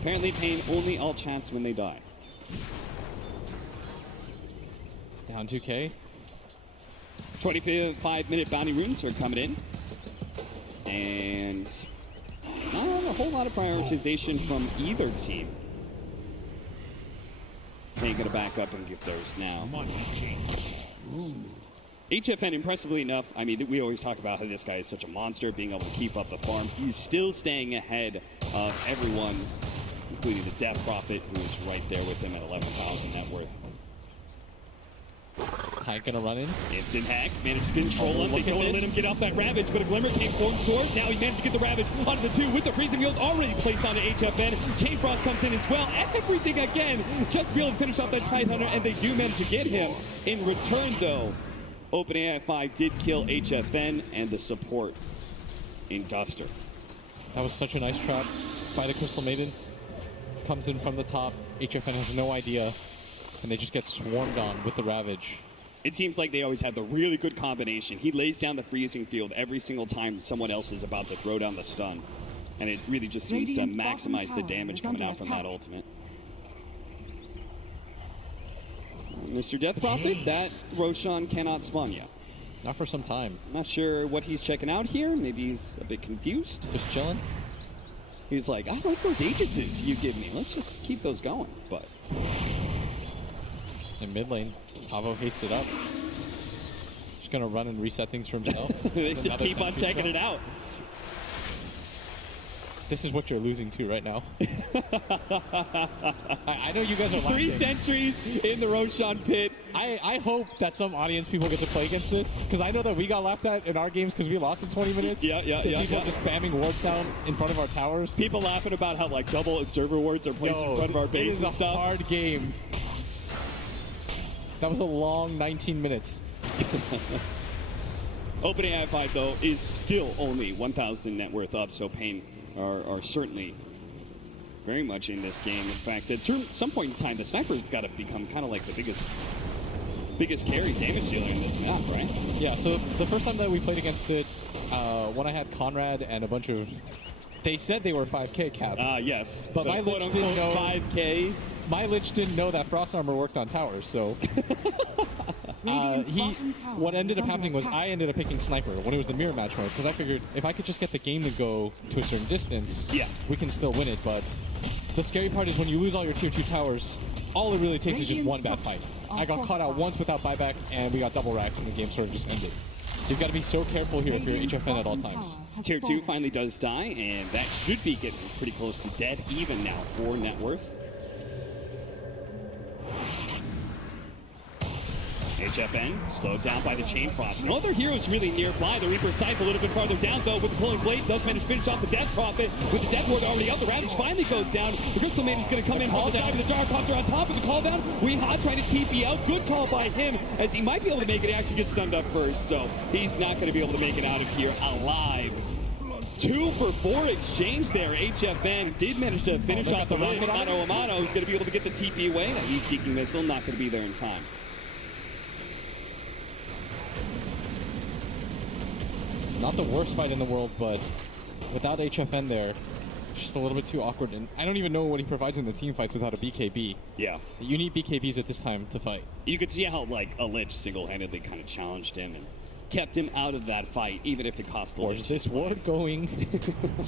Apparently paiN only all chats when they die. It's down 2K. 25-minute bounty runes are coming in. And not a whole lot of prioritization from either team. paiN going to back up and get theirs now. HFN, impressively enough, I mean, we always talk about how this guy is such a monster, being able to keep up the farm. He's still staying ahead of everyone, including the Death Prophet, who is right there with him at 11,000 net worth. Tide gonna run in. Instant hacks, managed to control him. They don't want to let him get off that Ravage, but a Glimmer came forward short. Now he managed to get the Ravage onto the 2 with the Freezing Yield already placed onto HFN. Chain Frost comes in as well. Everything again, just to be able to finish off that Tide Hunter, and they do manage to get him. In return, though, OpenAI 5 did kill HFN and the support in Duster. That was such a nice trap by the Crystal Maiden. Comes in from the top. HFN has no idea. And they just get swarmed on with the Ravage. It seems like they always have the really good combination. He lays down the freezing field every single time someone else is about to throw down the stun. And it really just seems to maximize the damage coming out from that ultimate. Mr. Death Prophet, that Roshan cannot spawn yet. Not for some time. Not sure what he's checking out here. Maybe he's a bit confused. Just chilling. He's like, I like those Aegises you give me. Let's just keep those going. But in mid lane, Tavo hasted up. Just gonna run and reset things for himself. they just keep on checking it out. This is what you're losing to right now. I know you guys are laughing. 3 sentries in the Roshan pit. I hope that some audience people get to play against this, because I know that we got laughed at in our games because we lost in 20 minutes. People just spamming wards down in front of our towers. People laughing about how like double observer wards are placed in front of our base and stuff. It is a hard game. That was a long 19 minutes. OpenAI 5, though, is still only 1,000 net worth up, so paiN are certainly very much in this game. In fact, at some point in time, the Sniper's got to become kind of like the biggest carry damage dealer in this map, right? Yeah, so the first time that we played against it, when I had Conrad and a bunch of... They said they were 5K cap. Yes. But my Lich didn't know... 5K. My Lich didn't know that Frost Armor worked on towers, so... what ended up happening was I ended up picking Sniper when it was the mirror match mode, because I figured if I could just get the game to go to a certain distance, we can still win it. But the scary part is when you lose all your tier 2 towers, all it really takes is just one bad fight. I got caught out once without buyback, and we got double racks, and the game sort of just ended. So you've got to be so careful here if you're HFN at all times. Tier 2 finally does die, and that should be getting pretty close to dead even now for net worth. HFN slowed down by the Chain Frost. No other heroes really nearby. The Reaper Scythe a little bit farther down, though, with the Pulling Blade. Does manage to finish off the Death Prophet with the Death Ward already up. The Ravage finally goes down. The Crystal Maiden's going to come in from the side with the Gyrocopter on top of the call down. Weehaw trying to TP out. Good call by him, as he might be able to make it. He actually gets stunned up first, so he's not going to be able to make it out of here alive. 2 for 4 exchange there. HFN did manage to finish off the rocket. Amano is going to be able to get the TP away. That heat-seeking missile not going to be there in time. Not the worst fight in the world, but without HFN there, it's just a little bit too awkward. And I don't even know what he provides in the team fights without a BKB. Yeah. You need BKBs at this time to fight. You could see how, like, a Lich single-handedly kind of challenged him and kept him out of that fight, even if it cost the Lich. Where's this ward going?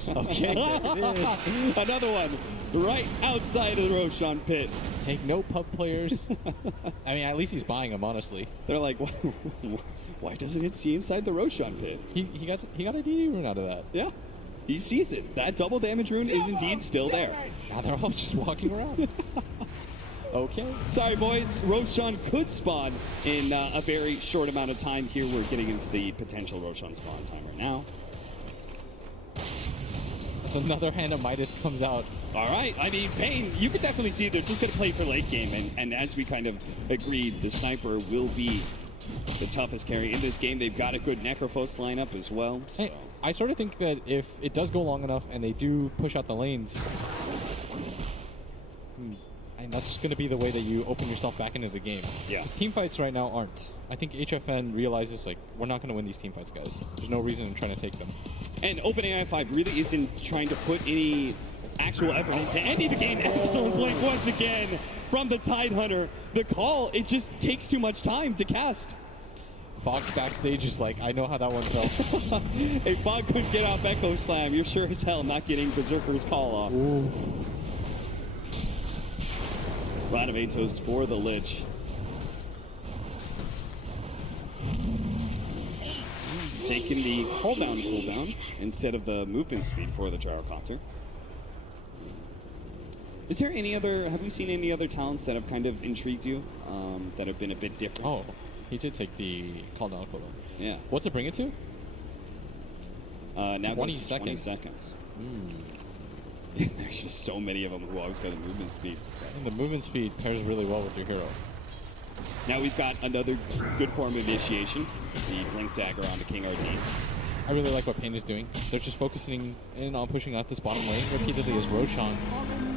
Okay, there it is. Another one right outside of the Roshan pit. Take no pub players. I mean, at least he's buying them, honestly. They're like, why doesn't it see inside the Roshan pit? He got a DD rune out of that. Yeah, he sees it. That double damage rune is indeed still there. Now they're all just walking around. Okay. Sorry, boys. Roshan could spawn in a very short amount of time here. We're getting into the potential Roshan spawn time right now. So another hand of Midas comes out. All right. I mean, paiN, you could definitely see they're just going to play for late game. And as we kind of agreed, the sniper will be the toughest carry in this game. They've got a good Necrophos lineup as well. So. I sort of think that if it does go long enough and they do push out the lanes, and that's going to be the way that you open yourself back into the game. Yeah. Because team fights right now aren't. I think HFN realizes, like, we're not going to win these team fights, guys. There's no reason in trying to take them. And OpenAI 5 really isn't trying to put any actual effort into ending the game. Excellent blink once again from the Tidehunter. The call, it just takes too much time to cast. Fog backstage is like, I know how that one felt. If Fog couldn't get off Echo Slam, you're sure as hell not getting Berserker's call off. Ooh. Lot of Atos for the Lich. Taking the hold-down cooldown instead of the movement speed for the Gyrocopter. Is there any other, have we seen any other talents that have kind of intrigued you, that have been a bit different? Oh, he did take the call down cooldown. Yeah. What's it bring it to? Now 20 seconds. 20 seconds. There's just so many of them who always got a movement speed. And the movement speed pairs really well with your hero. Now we've got another good form of initiation, the Blink Dagger onto King RD. I really like what paiN is doing. They're just focusing in on pushing out this bottom lane repeatedly as Roshan.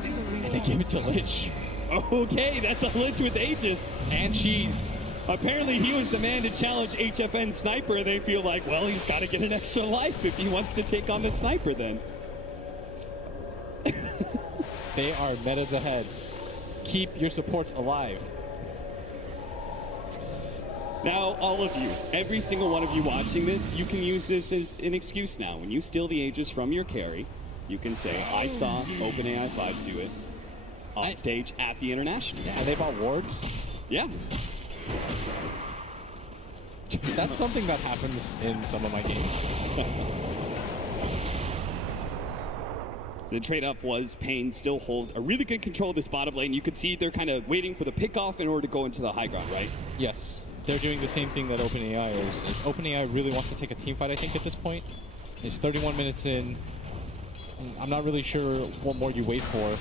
And they give it to Lich. Okay, that's a Lich with Aegis. And cheese. Apparently he was the man to challenge HFN Sniper. They feel like, well, he's got to get an extra life if he wants to take on the Sniper then. They are metas ahead. Keep your supports alive. Now, all of you, every single one of you watching this, you can use this as an excuse now. When you steal the Aegis from your carry, you can say, I saw OpenAI 5 do it on stage at the International. And they bought wards. Yeah. That's something that happens in some of my games. The trade-off was paiN still holds a really good control of this bottom lane. You could see they're kind of waiting for the pick-off in order to go into the high ground, right? Yes. They're doing the same thing that OpenAI is. OpenAI really wants to take a team fight, I think, at this point. It's 31 minutes in. I'm not really sure what more you wait for.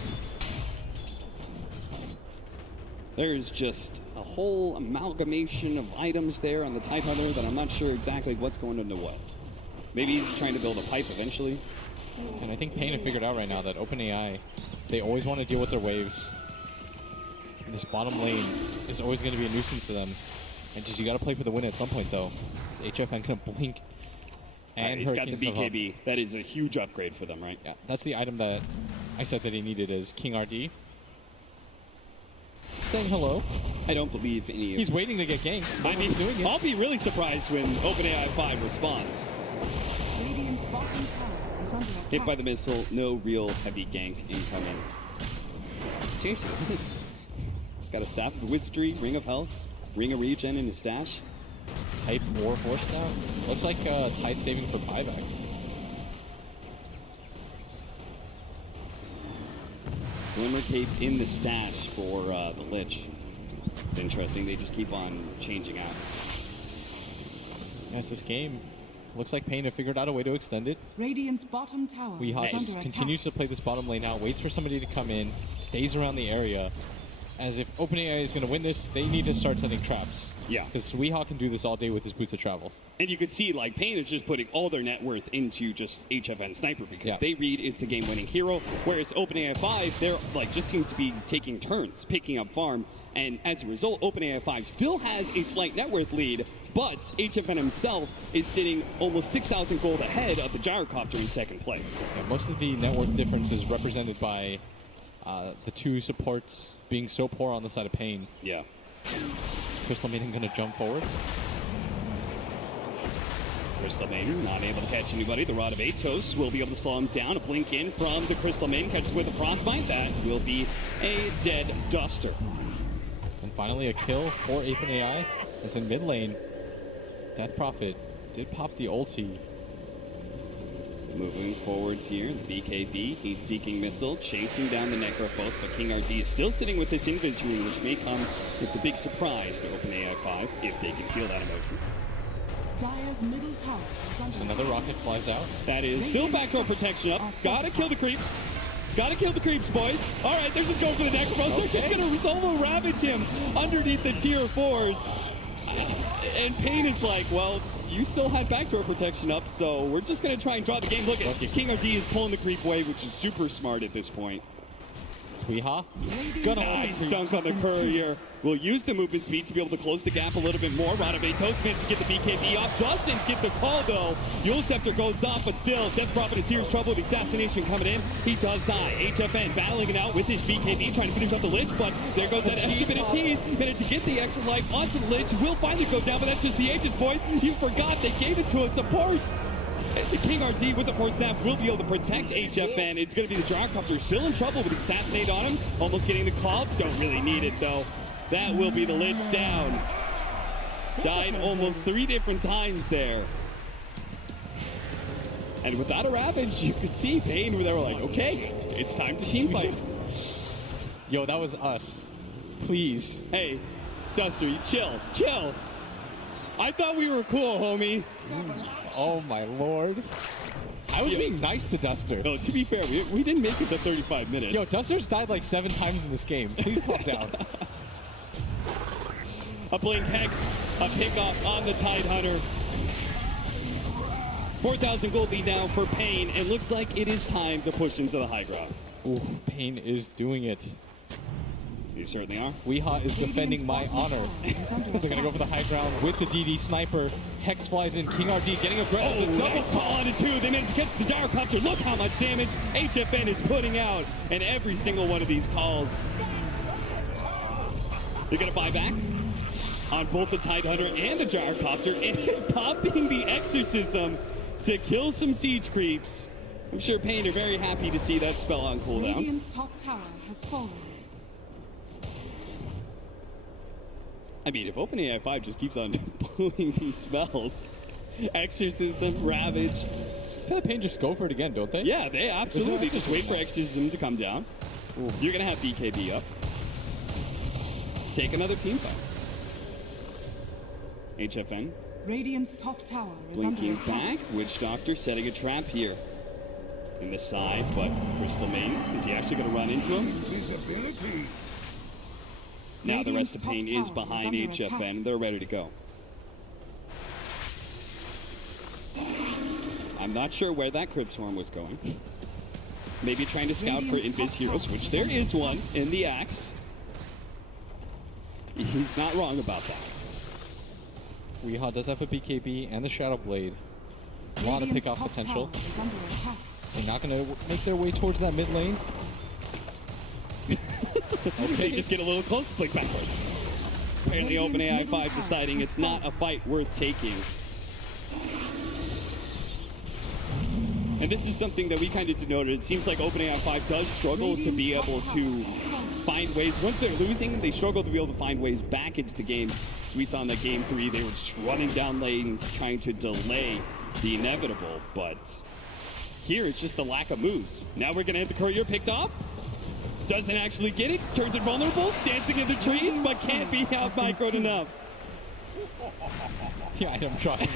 There's just a whole amalgamation of items there on the Tidehunter that I'm not sure exactly what's going into what. Maybe he's trying to build a pipe eventually. And I think paiN have figured out right now that OpenAI, they always want to deal with their waves. This bottom lane is always going to be a nuisance to them. And just, you got to play for the win at some point, though. This HFN can blink. And he's got the Hurricanes of BKB. That is a huge upgrade for them, right? Yeah, that's the item that I said that he needed is King RD. Saying hello. I don't believe any of He's waiting to get ganked. I mean, doing it. I'll be really surprised when OpenAI 5 responds. Radiant's bottom tower is under attack. Hit by the missile, no real heavy gank incoming. Seriously, he's got a Sap of Wizardry, Ring of Health, Ring of Regen in his stash. Type War Horse now. Looks like Tide saving for buyback. Glimmer Cape in the stash for the Lich. It's interesting, they just keep on changing out. Yes, this game looks like paiN have figured out a way to extend it. Radiant's bottom tower Weehaw is under continues to play this bottom lane out, waits for somebody to come in, stays around the area. As if OpenAI is going to win this, they need to start setting traps. Yeah. Because Weehaw can do this all day with his Boots of Travels. And you can see, like, paiN is just putting all their net worth into just HFN Sniper because they read it's a game-winning hero, whereas OpenAI 5, they're, like, just seems to be taking turns, picking up farm, and as a result, OpenAI 5 still has a slight net worth lead, but HFN himself is sitting almost 6,000 gold ahead of the Gyrocopter in second place. Yeah, most of the net worth difference is represented by the two supports being so poor on the side of paiN. Yeah. Is Crystal Maiden going to jump forward? Crystal Maiden not able to catch anybody. The Rod of Atos will be able to slow him down. A blink in from the Crystal Maiden. Catches with a Frostbite. That will be a dead duster. And finally a kill for OpenAI. As in mid lane, Death Prophet did pop the ulti. Moving forwards here, the BKB, heat-seeking missile, chasing down the Necrophos, but King RD is still sitting with this Invis rune, which may come as a big surprise to OpenAI 5 if they can feel that emotion. Dire's middle tower is under So another rocket flies out. That is still backdoor protection up. Gotta kill the creeps. Gotta kill the creeps, boys. All right, they're just going for the Necrophos. They're just gonna solo ravage him underneath the tier 4s. And paiN is like, well, you still had backdoor protection up, so we're just going to try and draw the game. Look at King RD is pulling the creep wave, which is super smart at this point. Weehaw. Gonna nice dunk on the courier. Will use the movement speed to be able to close the gap a little bit more. Ranabetos managed to get the BKB off. Doesn't get the call though. Yule Scepter goes off, but still, Death Prophet in serious trouble with assassination coming in. He does die. HFN battling it out with his BKB, trying to finish off the Lich, but there goes that extra bit of cheese. Managed to get the extra life onto the Lich. Will finally go down, but that's just the Aegis, boys. You forgot they gave it to a support. The King RD with the force snap will be able to protect HFN. It's going to be the Gyrocopter still in trouble with Assassinate on him. Almost getting the call. Don't really need it though. That will be the Lich down. Died almost 3 different times there. And without a Ravage, you could see paiN where they were like, okay, it's time to team fight. Yo, that was us. Please. Hey, Duster, you chill. I thought we were cool, homie. Oh my lord. I was being nice to Duster. No, to be fair, we didn't make it to 35 minutes. Yo, Duster's died like 7 times in this game. Please calm down. A Blink Hex, a pickoff on the Tidehunter. 4,000 gold lead now for paiN. It looks like it is time to push into the high ground. Ooh, paiN is doing it. You certainly are. Weehaw is defending my honor. They're going to go for the high ground with the DD sniper. Hex flies in. King RD getting aggressive. Oh, double call on it too. They managed to catch the Gyrocopter. Look how much damage HFN is putting out. And every single one of these calls. They're going to buy back on both the Tidehunter and the Gyrocopter. And popping the Exorcism to kill some siege creeps. I'm sure paiN are very happy to see that spell on cooldown. Radiant's top tower has fallen. I mean, if OpenAI 5 just keeps on pulling these spells, Exorcism, Ravage. I feel like paiN just go for it again, don't they? Yeah, they absolutely just wait for Exorcism to come down. Ooh. You're going to have BKB up. Take another team fight. HFN. Radiant's top tower is Blinking under attack. back. Witch Doctor setting a trap here. In the side, but Crystal Main, is he actually going to run into him? Now the rest of paiN is behind HFN. They're ready to go. I'm not sure where that Crypt Swarm was going. Maybe trying to scout for Invis heroes, which there is one in the Axe. He's not wrong about that. Weehaw does have a BKB and the Shadow Blade. A lot of pick-off potential. They're not going to make their way towards that mid lane. Okay, just get a little close, blink backwards. Apparently OpenAI 5 deciding it's not a fight worth taking. And this is something that we kind of denoted. It seems like OpenAI 5 does struggle to be able to find ways. Once they're losing, they struggle to be able to find ways back into the game. We saw in that game 3, they were just running down lanes, trying to delay the inevitable. But here, it's just the lack of moves. Now we're going to hit the courier picked off. Doesn't actually get it. Turns it vulnerable. Dancing in the trees, but can't be out microed enough. Yeah, I'm trying.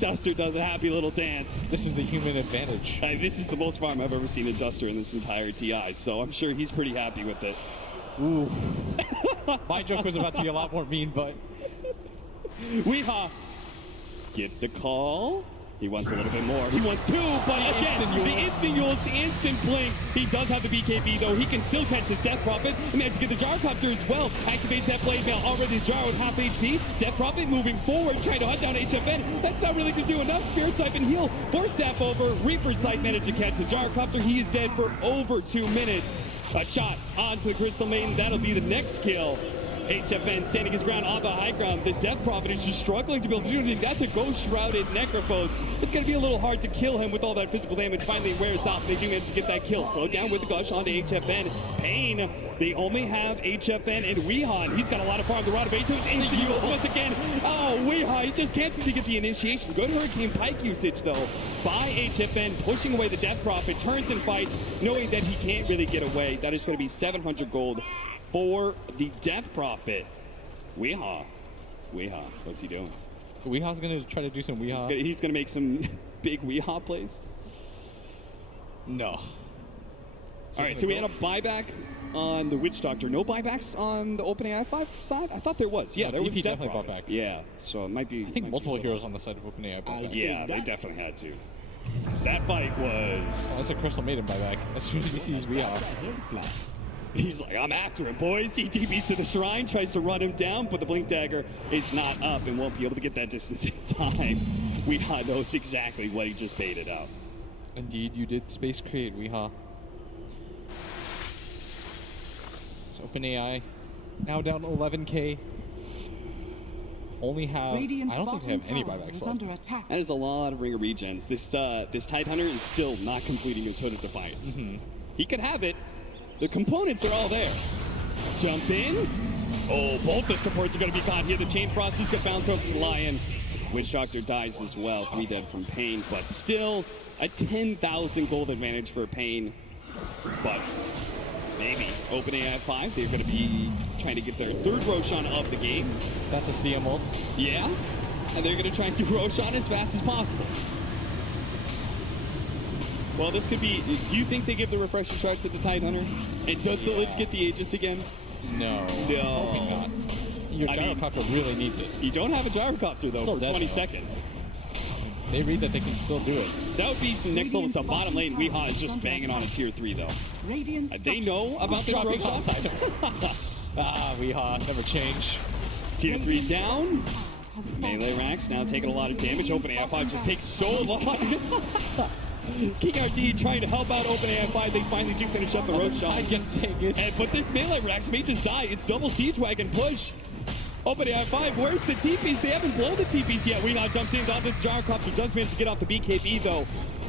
Duster does a happy little dance. This is the human advantage. This is the most farm I've ever seen a Duster in this entire TI, so I'm sure he's pretty happy with it. Ooh. My joke was about to be a lot more mean, but... Weehaw. Get the call. He wants a little bit more. He wants 2, but again, the instant Yules, the instant blink. He does have the BKB, though. He can still catch his Death Prophet. And managed to get the Gyrocopter as well. Activates that blade now. Already Jar with half HP. Death Prophet moving forward, trying to hunt down HFN. That's not really going to do enough. Spirit Type and heal. Force Staff over. Reaper Sight managed to catch the Gyrocopter. He is dead for over 2 minutes. A shot onto the Crystal Maiden. That'll be the next kill. HFN standing his ground on the high ground. This Death Prophet is just struggling to be able to do anything. That's a Ghost-Shrouded Necrophos. It's going to be a little hard to kill him with all that physical damage. Finally wears off. They do manage to get that kill. Slow down with the Gush onto HFN. paiN They only have HFN and Weehan. He's got a lot of farm. The Rod of A2 is into you once again. Oh, Weehan, he just can't seem to get the initiation. Good Hurricane Pike usage, though, by HFN, pushing away the Death Prophet, turns and fights, knowing that he can't really get away. That is going to be 700 gold for the Death Prophet. Weehan, what's he doing? Weeha's going to try to do some Weeha. He's going to make some big Weeha plays. No. All right, so we had a buyback on the Witch Doctor. No buybacks on the OpenAI 5 side? I thought there was. Yeah, No, there was DP Death definitely bought Prophet. back. Yeah, so it might be. I think multiple heroes on the side of OpenAI bought back. Yeah, they definitely had to. That fight was. Oh, that's a Crystal Maiden buyback. As soon as he sees Weeha. He's like, I'm after him, boys. He TPs to the shrine, tries to run him down, but the Blink Dagger is not up and won't be able to get that distance in time. Weeha knows exactly what he just baited out. Indeed, you did space create Weeha. So OpenAI now down 11k. Only have Radiant's I don't think they have bottom any tower buybacks is left. under attack. That is a lot of Ring of Regens. This Tidehunter is still not completing his Hood of Defiance. He could have it. The components are all there. Jump in. Oh, both the supports are going to be caught here. The Chain Frost is going to bounce over to Lion. Witch Doctor dies as well. 3 dead from paiN, but still a 10,000 gold advantage for paiN. But maybe OpenAI 5, they're going to be trying to get their third Roshan of the game. That's a CM ult. Yeah, and they're going to try and do Roshan as fast as possible. Well, this could be. Do you think they give the refresher shard to the Tidehunter? And does the Lich get the Aegis again? No. No. Hoping not. Your I mean, Gyrocopter really needs it. You don't have a Gyrocopter, though, Still for dead, 20 though. seconds. They read that they can still do it. That would be some next level stuff. Bottom lane, Weeha is just banging on a tier 3, though. Radiant's They know about this Dropping Roshan. hot items. Weeha, never change. Tier 3 down. has fallen. Melee Racks now taking a lot of damage. OpenAI 5 just takes so long. King RD trying to help out OpenAI 5. They finally do finish up the Roshan. But this Melee Racks may just die. It's double Siege Wagon push. OpenAI 5, where's the TPs? They haven't blown the TPs yet. Weeha jumps in, onto the Gyrocopter. Does manage to get off the BKB, though.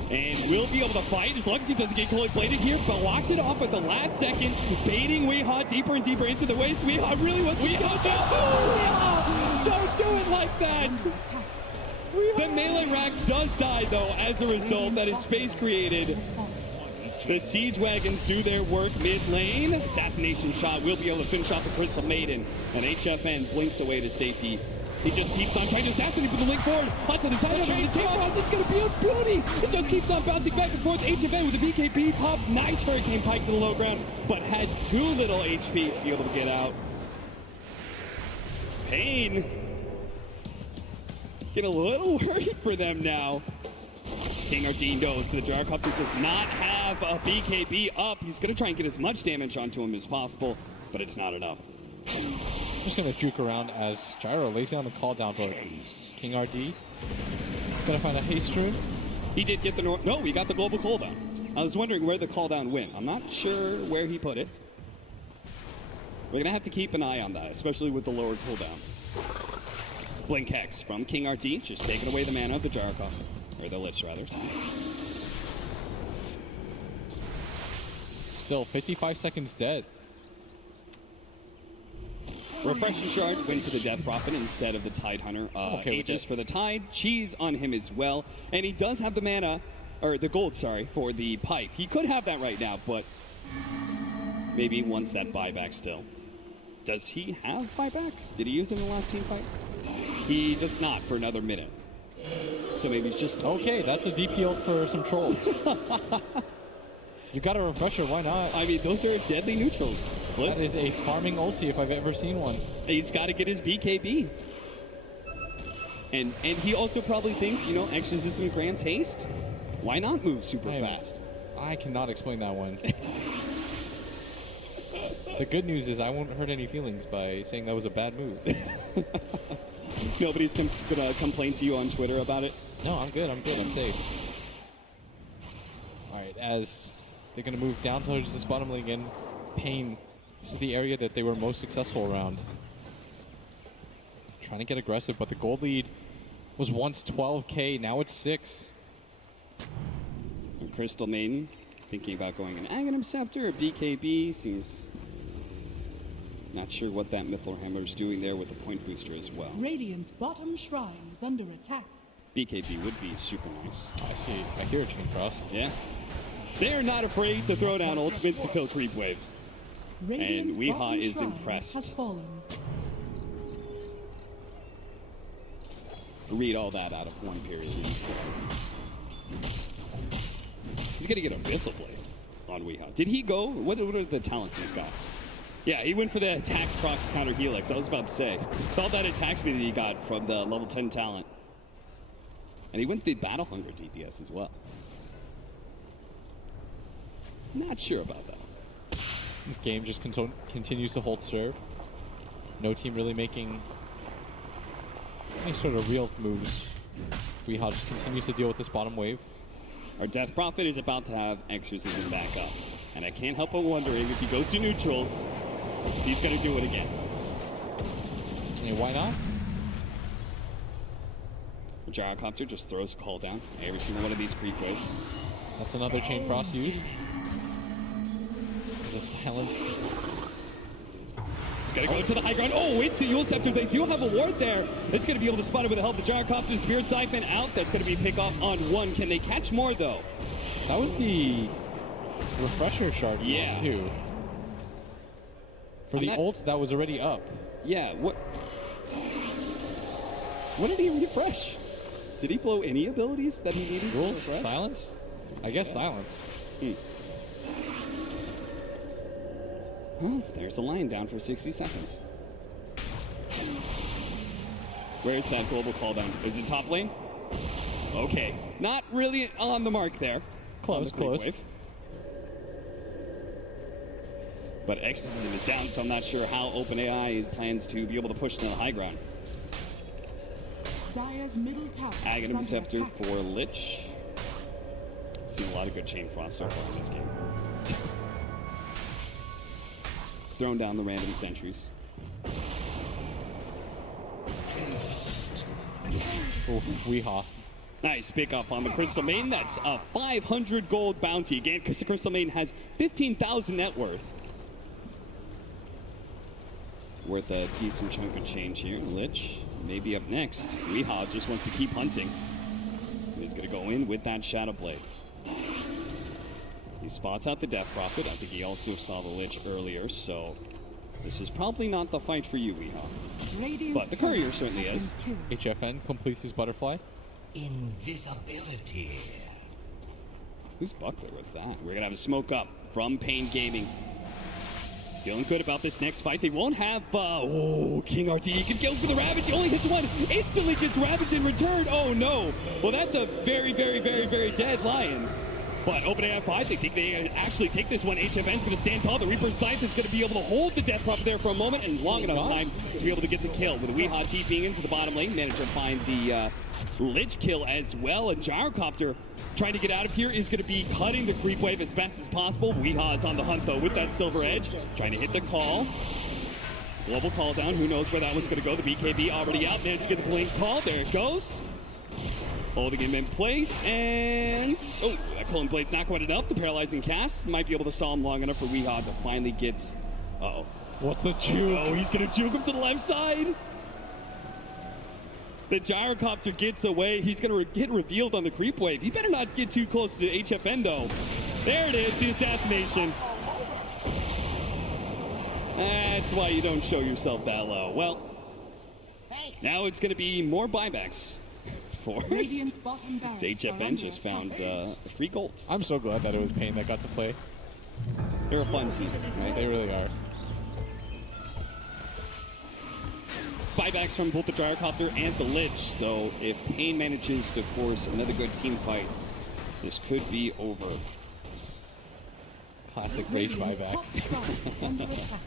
And will be able to fight as long as he doesn't get cold bladed here, but locks it off at the last second, baiting Weeha deeper and deeper into the waist. Weeha really wants to go down. Oh, Weeha! Don't do it like that! The Melee Rax does die, though, as a result. That is space created. The Siege Wagons do their work mid lane. Assassination shot will be able to finish off the Crystal Maiden. And HFN blinks away to safety. He just keeps on trying to assassinate with the link forward. Onto the side of the Chain Frost. It's going to be a beauty. It just keeps on bouncing back and forth. HFN with the BKB pop. Nice Hurricane Pike to the low ground, but had too little HP to be able to get out. paiN. Get a little worried for them now. King RD knows the Gyrocopter does not have a BKB up. He's going to try and get as much damage onto him as possible, but it's not enough. Just gonna juke around as Gyro lays down the call down, but King RD gonna find a haste rune. He did get the no, he got the global cooldown. I was wondering where the cooldown went. I'm not sure where he put it. We're gonna have to keep an eye on that, especially with the lower cooldown. Blink Hex from King RD, just taking away the mana of the Gyrocopter, or the Lich rather. Still 55 seconds dead. Refreshing Shard went to the Death Prophet instead of the Tidehunter. Okay, Aegis for the Tide, Cheese on him as well. And he does have the mana, or the gold, sorry, for the Pipe. He could have that right now, but maybe he wants that buyback still. Does he have buyback? Did he use it in the last team fight? He does not for another minute. So maybe he's just... Okay, that's a DP ult for some trolls. You got a refresher, why not? I mean, those are deadly neutrals. That is a farming ulti if I've ever seen one. He's got to get his BKB. And he also probably thinks, you know, Exorcism grants haste. Why not move super fast? I cannot explain that one. The good news is I won't hurt any feelings by saying that was a bad move. Nobody's gonna complain to you on Twitter about it? No, I'm good, I'm safe. Alright, as they're going to move down towards this bottom lane again. paiN, this is the area that they were most successful around. Trying to get aggressive, but the gold lead was once 12k, now it's 6. Crystal Maiden thinking about going an Aghanim Scepter or BKB. Seems Not sure what that Mythril Hammer is doing there with the point booster as well. Radiant's bottom shrine is under attack. BKB would be super nice. I see. I hear a chain frost. Yeah. They're not afraid to throw down ultimates to kill creep waves. Radiant's Weehaw bottom is shrine impressed. has fallen. Read all that out of one period. He's going to get a Missile Blade on Weehaw. Did he go? What are the talents he's got? Yeah, he went for the attacks proc counter helix. I was about to say. Felt that attack speed that he got from the level 10 talent. And he went the Battle Hunger DPS as well. Not sure about that. This game just continues to hold serve. No team really making any sort of real moves. Weehaw just continues to deal with this bottom wave. Our Death Prophet is about to have Exorcism back up. And I can't help but wondering if he goes to neutrals, he's going to do it again. And why not? The Gyrocopter just throws Call down every single one of these creep waves. That's another chain frost used. There's a silence. He's going to go to the high ground. Oh, it's the Yule Scepter. They do have a ward there. It's going to be able to spot it with the help of the Gyrocopter. Spirit Siphon out. That's going to be pick off on one. Can they catch more, though? That was the refresher shard Yeah. too. For the ult that was already up. Yeah, what did he refresh? Did he blow any abilities that he needed to Rules? refresh? Silence? I guess silence. Oh, there's the line down for 60 seconds. Where's that global call down? Is it top lane? Okay, not really on the mark there. Close, close. Wave. But Exorcism is down, so I'm not sure how OpenAI plans to be able to push to the high ground. Dire's middle tower is Aghanim under Scepter attack. for Lich. Seen a lot of good Chain Frost so far in this game. Throwing down the random sentries. Oh, Weehaw. Nice pick up on the Crystal Maiden. That's a 500 gold bounty again because the Crystal Maiden has 15,000 net worth. Worth a decent chunk of change here. Lich maybe up next. Weehaw just wants to keep hunting. He's going to go in with that Shadow Blade. He spots out the Death Prophet. I think he also saw the Lich earlier, so this is probably not the fight for you, Weehaw. Radiant's But the Courier turret certainly has is. been killed. HFN completes his butterfly. Invisibility. Whose buckler was that? We're going to have a smoke up from paiN Gaming. Feeling good about this next fight. They won't have, King RT. He can go for the Ravage. He only hits one. Instantly gets Ravage in return. Oh, no. Well, that's a very, very, very, very dead Lion. But OpenAI 5, they think they actually take this one. HFN's going to stand tall. The Reaper's Scythe is going to be able to hold the Death Prophet there for a moment and long enough time to be able to get the kill. With Weehaw TPing into the bottom lane, managed to find the Lich kill as well. And Gyrocopter trying to get out of here is going to be cutting the creep wave as best as possible. Weehaw is on the hunt, though, with that Silver Edge. Trying to hit the call. Global call down. Who knows where that one's going to go. The BKB already out. Managed to get the blink call. There it goes. Holding him in place, and that Cullen Blade's not quite enough. The paralyzing cast might be able to stall him long enough for Weehaw to finally get. What's the juke? Oh, he's gonna juke him to the left side. The Gyrocopter gets away. He's gonna get revealed on the creep wave. He better not get too close to HFN though. There it is, the assassination. That's why you don't show yourself that low. Well, now it's gonna be more buybacks. Radiant's bottom barracks are HFN under just attack. found free gold. I'm so glad that it was paiN that got to play. They're a fun team, right? They really are. Buybacks from both the Gyrocopter and the Lich, so if paiN manages to force another good team fight, this could be over. Classic rage Radiant's buyback. top shrine is under attack.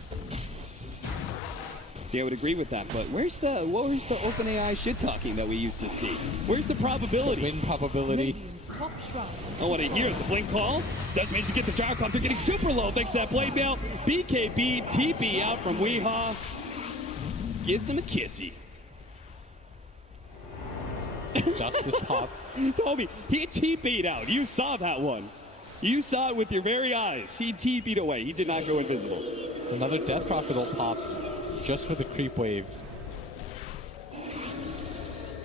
See, I would agree with that, but where's the OpenAI shit talking that we used to see? Where's the probability? Win probability. Radiant's top shrine. Oh, what I hear is the blink call. Does manage to get the Gyrocopter getting super low thanks to that blade mail. BKB TP out from Weehaw. Gives him a kissy. Dust is pop. Toby, he TP'd out. You saw that one. You saw it with your very eyes. He TP'd away. He did not go invisible. It's another Death Prophet ult popped just for the creep wave.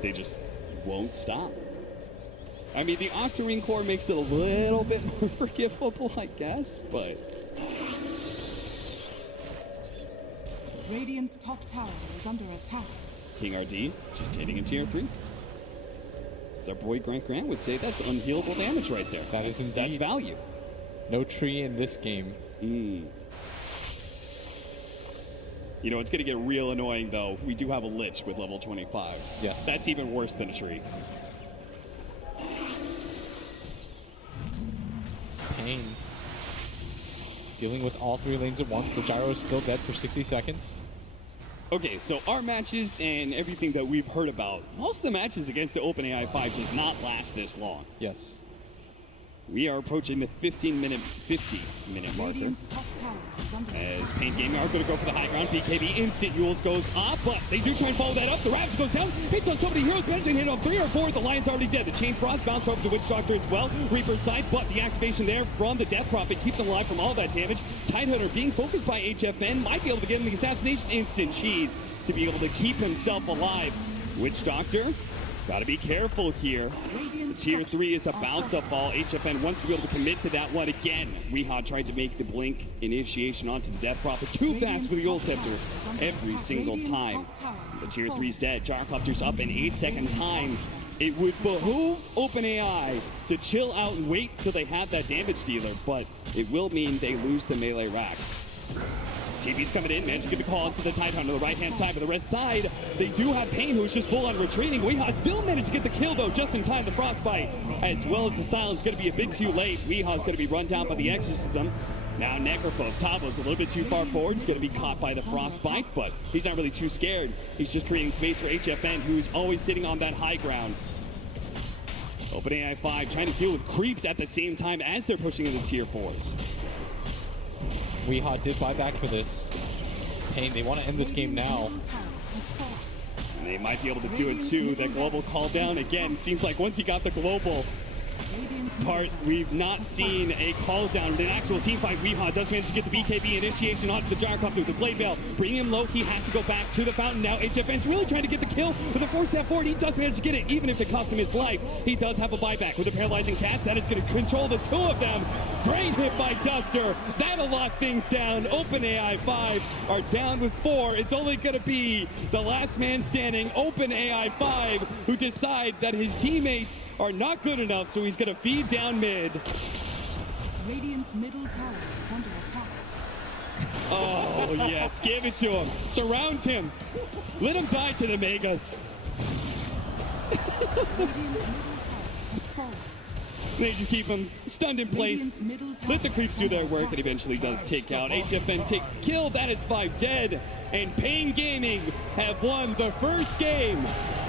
They just won't stop. I mean, the Octarine core makes it a little bit more forgivable, I guess, but... Radiant's top tower is under attack. King RD just hitting in tier 3. As our boy Grant would say, that's unhealable damage right there. That is indeed. That's value. No tree in this game. You know, it's going to get real annoying, though. We do have a Lich with level 25. Yes. That's even worse than a tree. paiN dealing with all 3 lanes at once. The gyro is still dead for 60 seconds. Okay, so our matches and everything that we've heard about, most of the matches against the OpenAI 5 does not last this long. Yes. We are approaching the 50-minute marker. Radiant's top tower is under As attack. paiN Gaming are going to go for the high ground. BKB instant Yules goes up, but they do try and follow that up. The Ravage goes down, hits on so many heroes, managing to hit on 3 or 4. The Lion's already dead. The Chain Frost bounced over the Witch Doctor as well. Reaper's side, but the activation there from the Death Prophet keeps him alive from all that damage. Tidehunter being focused by HFN might be able to get him the assassination instant cheese to be able to keep himself alive. Witch Doctor, gotta be careful here. Tier 3 is about to fall. HFN wants to be able to commit to that one again. Weehaw tried to make the blink initiation onto the Death Prophet. Too fast for the Ult Scepter every single time. The Tier 3's dead. Gyrocopter's up in 8-second time. It would behoove OpenAI to chill out and wait till they have that damage dealer, but it will mean they lose the melee racks. TB's coming in, managed to get the call into the Tidehunter on the right-hand side, but the rest side, they do have paiN, who's just full on retreating. Weehaw still managed to get the kill, though, just in time. The Frostbite, as well as the Silence, going to be a bit too late. Weehaw's going to be run down by the Exorcism. Now Necrophos, Tavo's a little bit too far forward. He's going to be caught by the Frostbite, but he's not really too scared. He's just creating space for HFN, who's always sitting on that high ground. OpenAI 5 trying to deal with creeps at the same time as they're pushing into tier 4s. Weehaw did buy back for this. paiN, they want to end this game now. And they might be able to do it too. That global call down again. Seems like once he got the global part, we've not seen a call down. In an actual team fight, Weehaw does manage to get the BKB initiation onto the Gyrocopter. The Blade Veil, bringing him low. He has to go back to the fountain now. HFN's really trying to get the kill with a 4-step forward. He does manage to get it, even if it costs him his life. He does have a buyback with a paralyzing cast. That is going to control the 2 of them. Great hit by Duster. That'll lock things down. OpenAI 5 are down with 4. It's only going to be the last man standing, OpenAI 5, who decide that his teammates are not good enough, so he's going to feed down mid. Radiant's middle tower is under attack. Oh, yes. Give it to him. Surround him. Let him die to the Megas. Radiant's middle tower has fallen. They just keep him stunned in place. Radiant's middle tower Let the creeps do their is under work and attack. eventually does take out. HFN takes the kill. That is 5 dead. And paiN Gaming have won the first game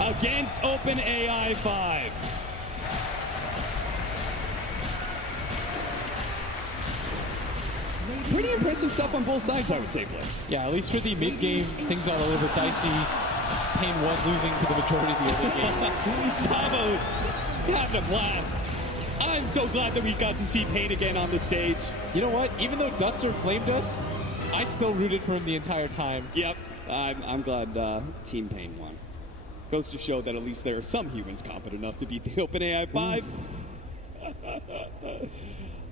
against OpenAI 5. Pretty impressive stuff on both sides, I would say, Blitz. Yeah, at least for the mid-game, things got a little bit dicey. paiN was losing for the majority of the other game. Tavo having a blast. I'm so glad that we got to see paiN again on the stage. You know what? Even though Duster flamed us, I still rooted for him the entire time. Yep, I'm glad Team paiN won. Goes to show that at least there are some humans competent enough to beat the OpenAI 5.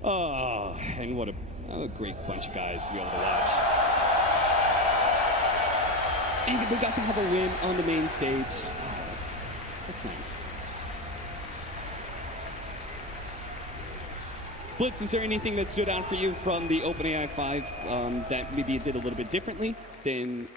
Oh, and what a great bunch of guys to be able to watch. And we got to have a win on the main stage. That's nice. Blitz, is there anything that stood out for you from the OpenAI 5 that maybe it did a little bit differently than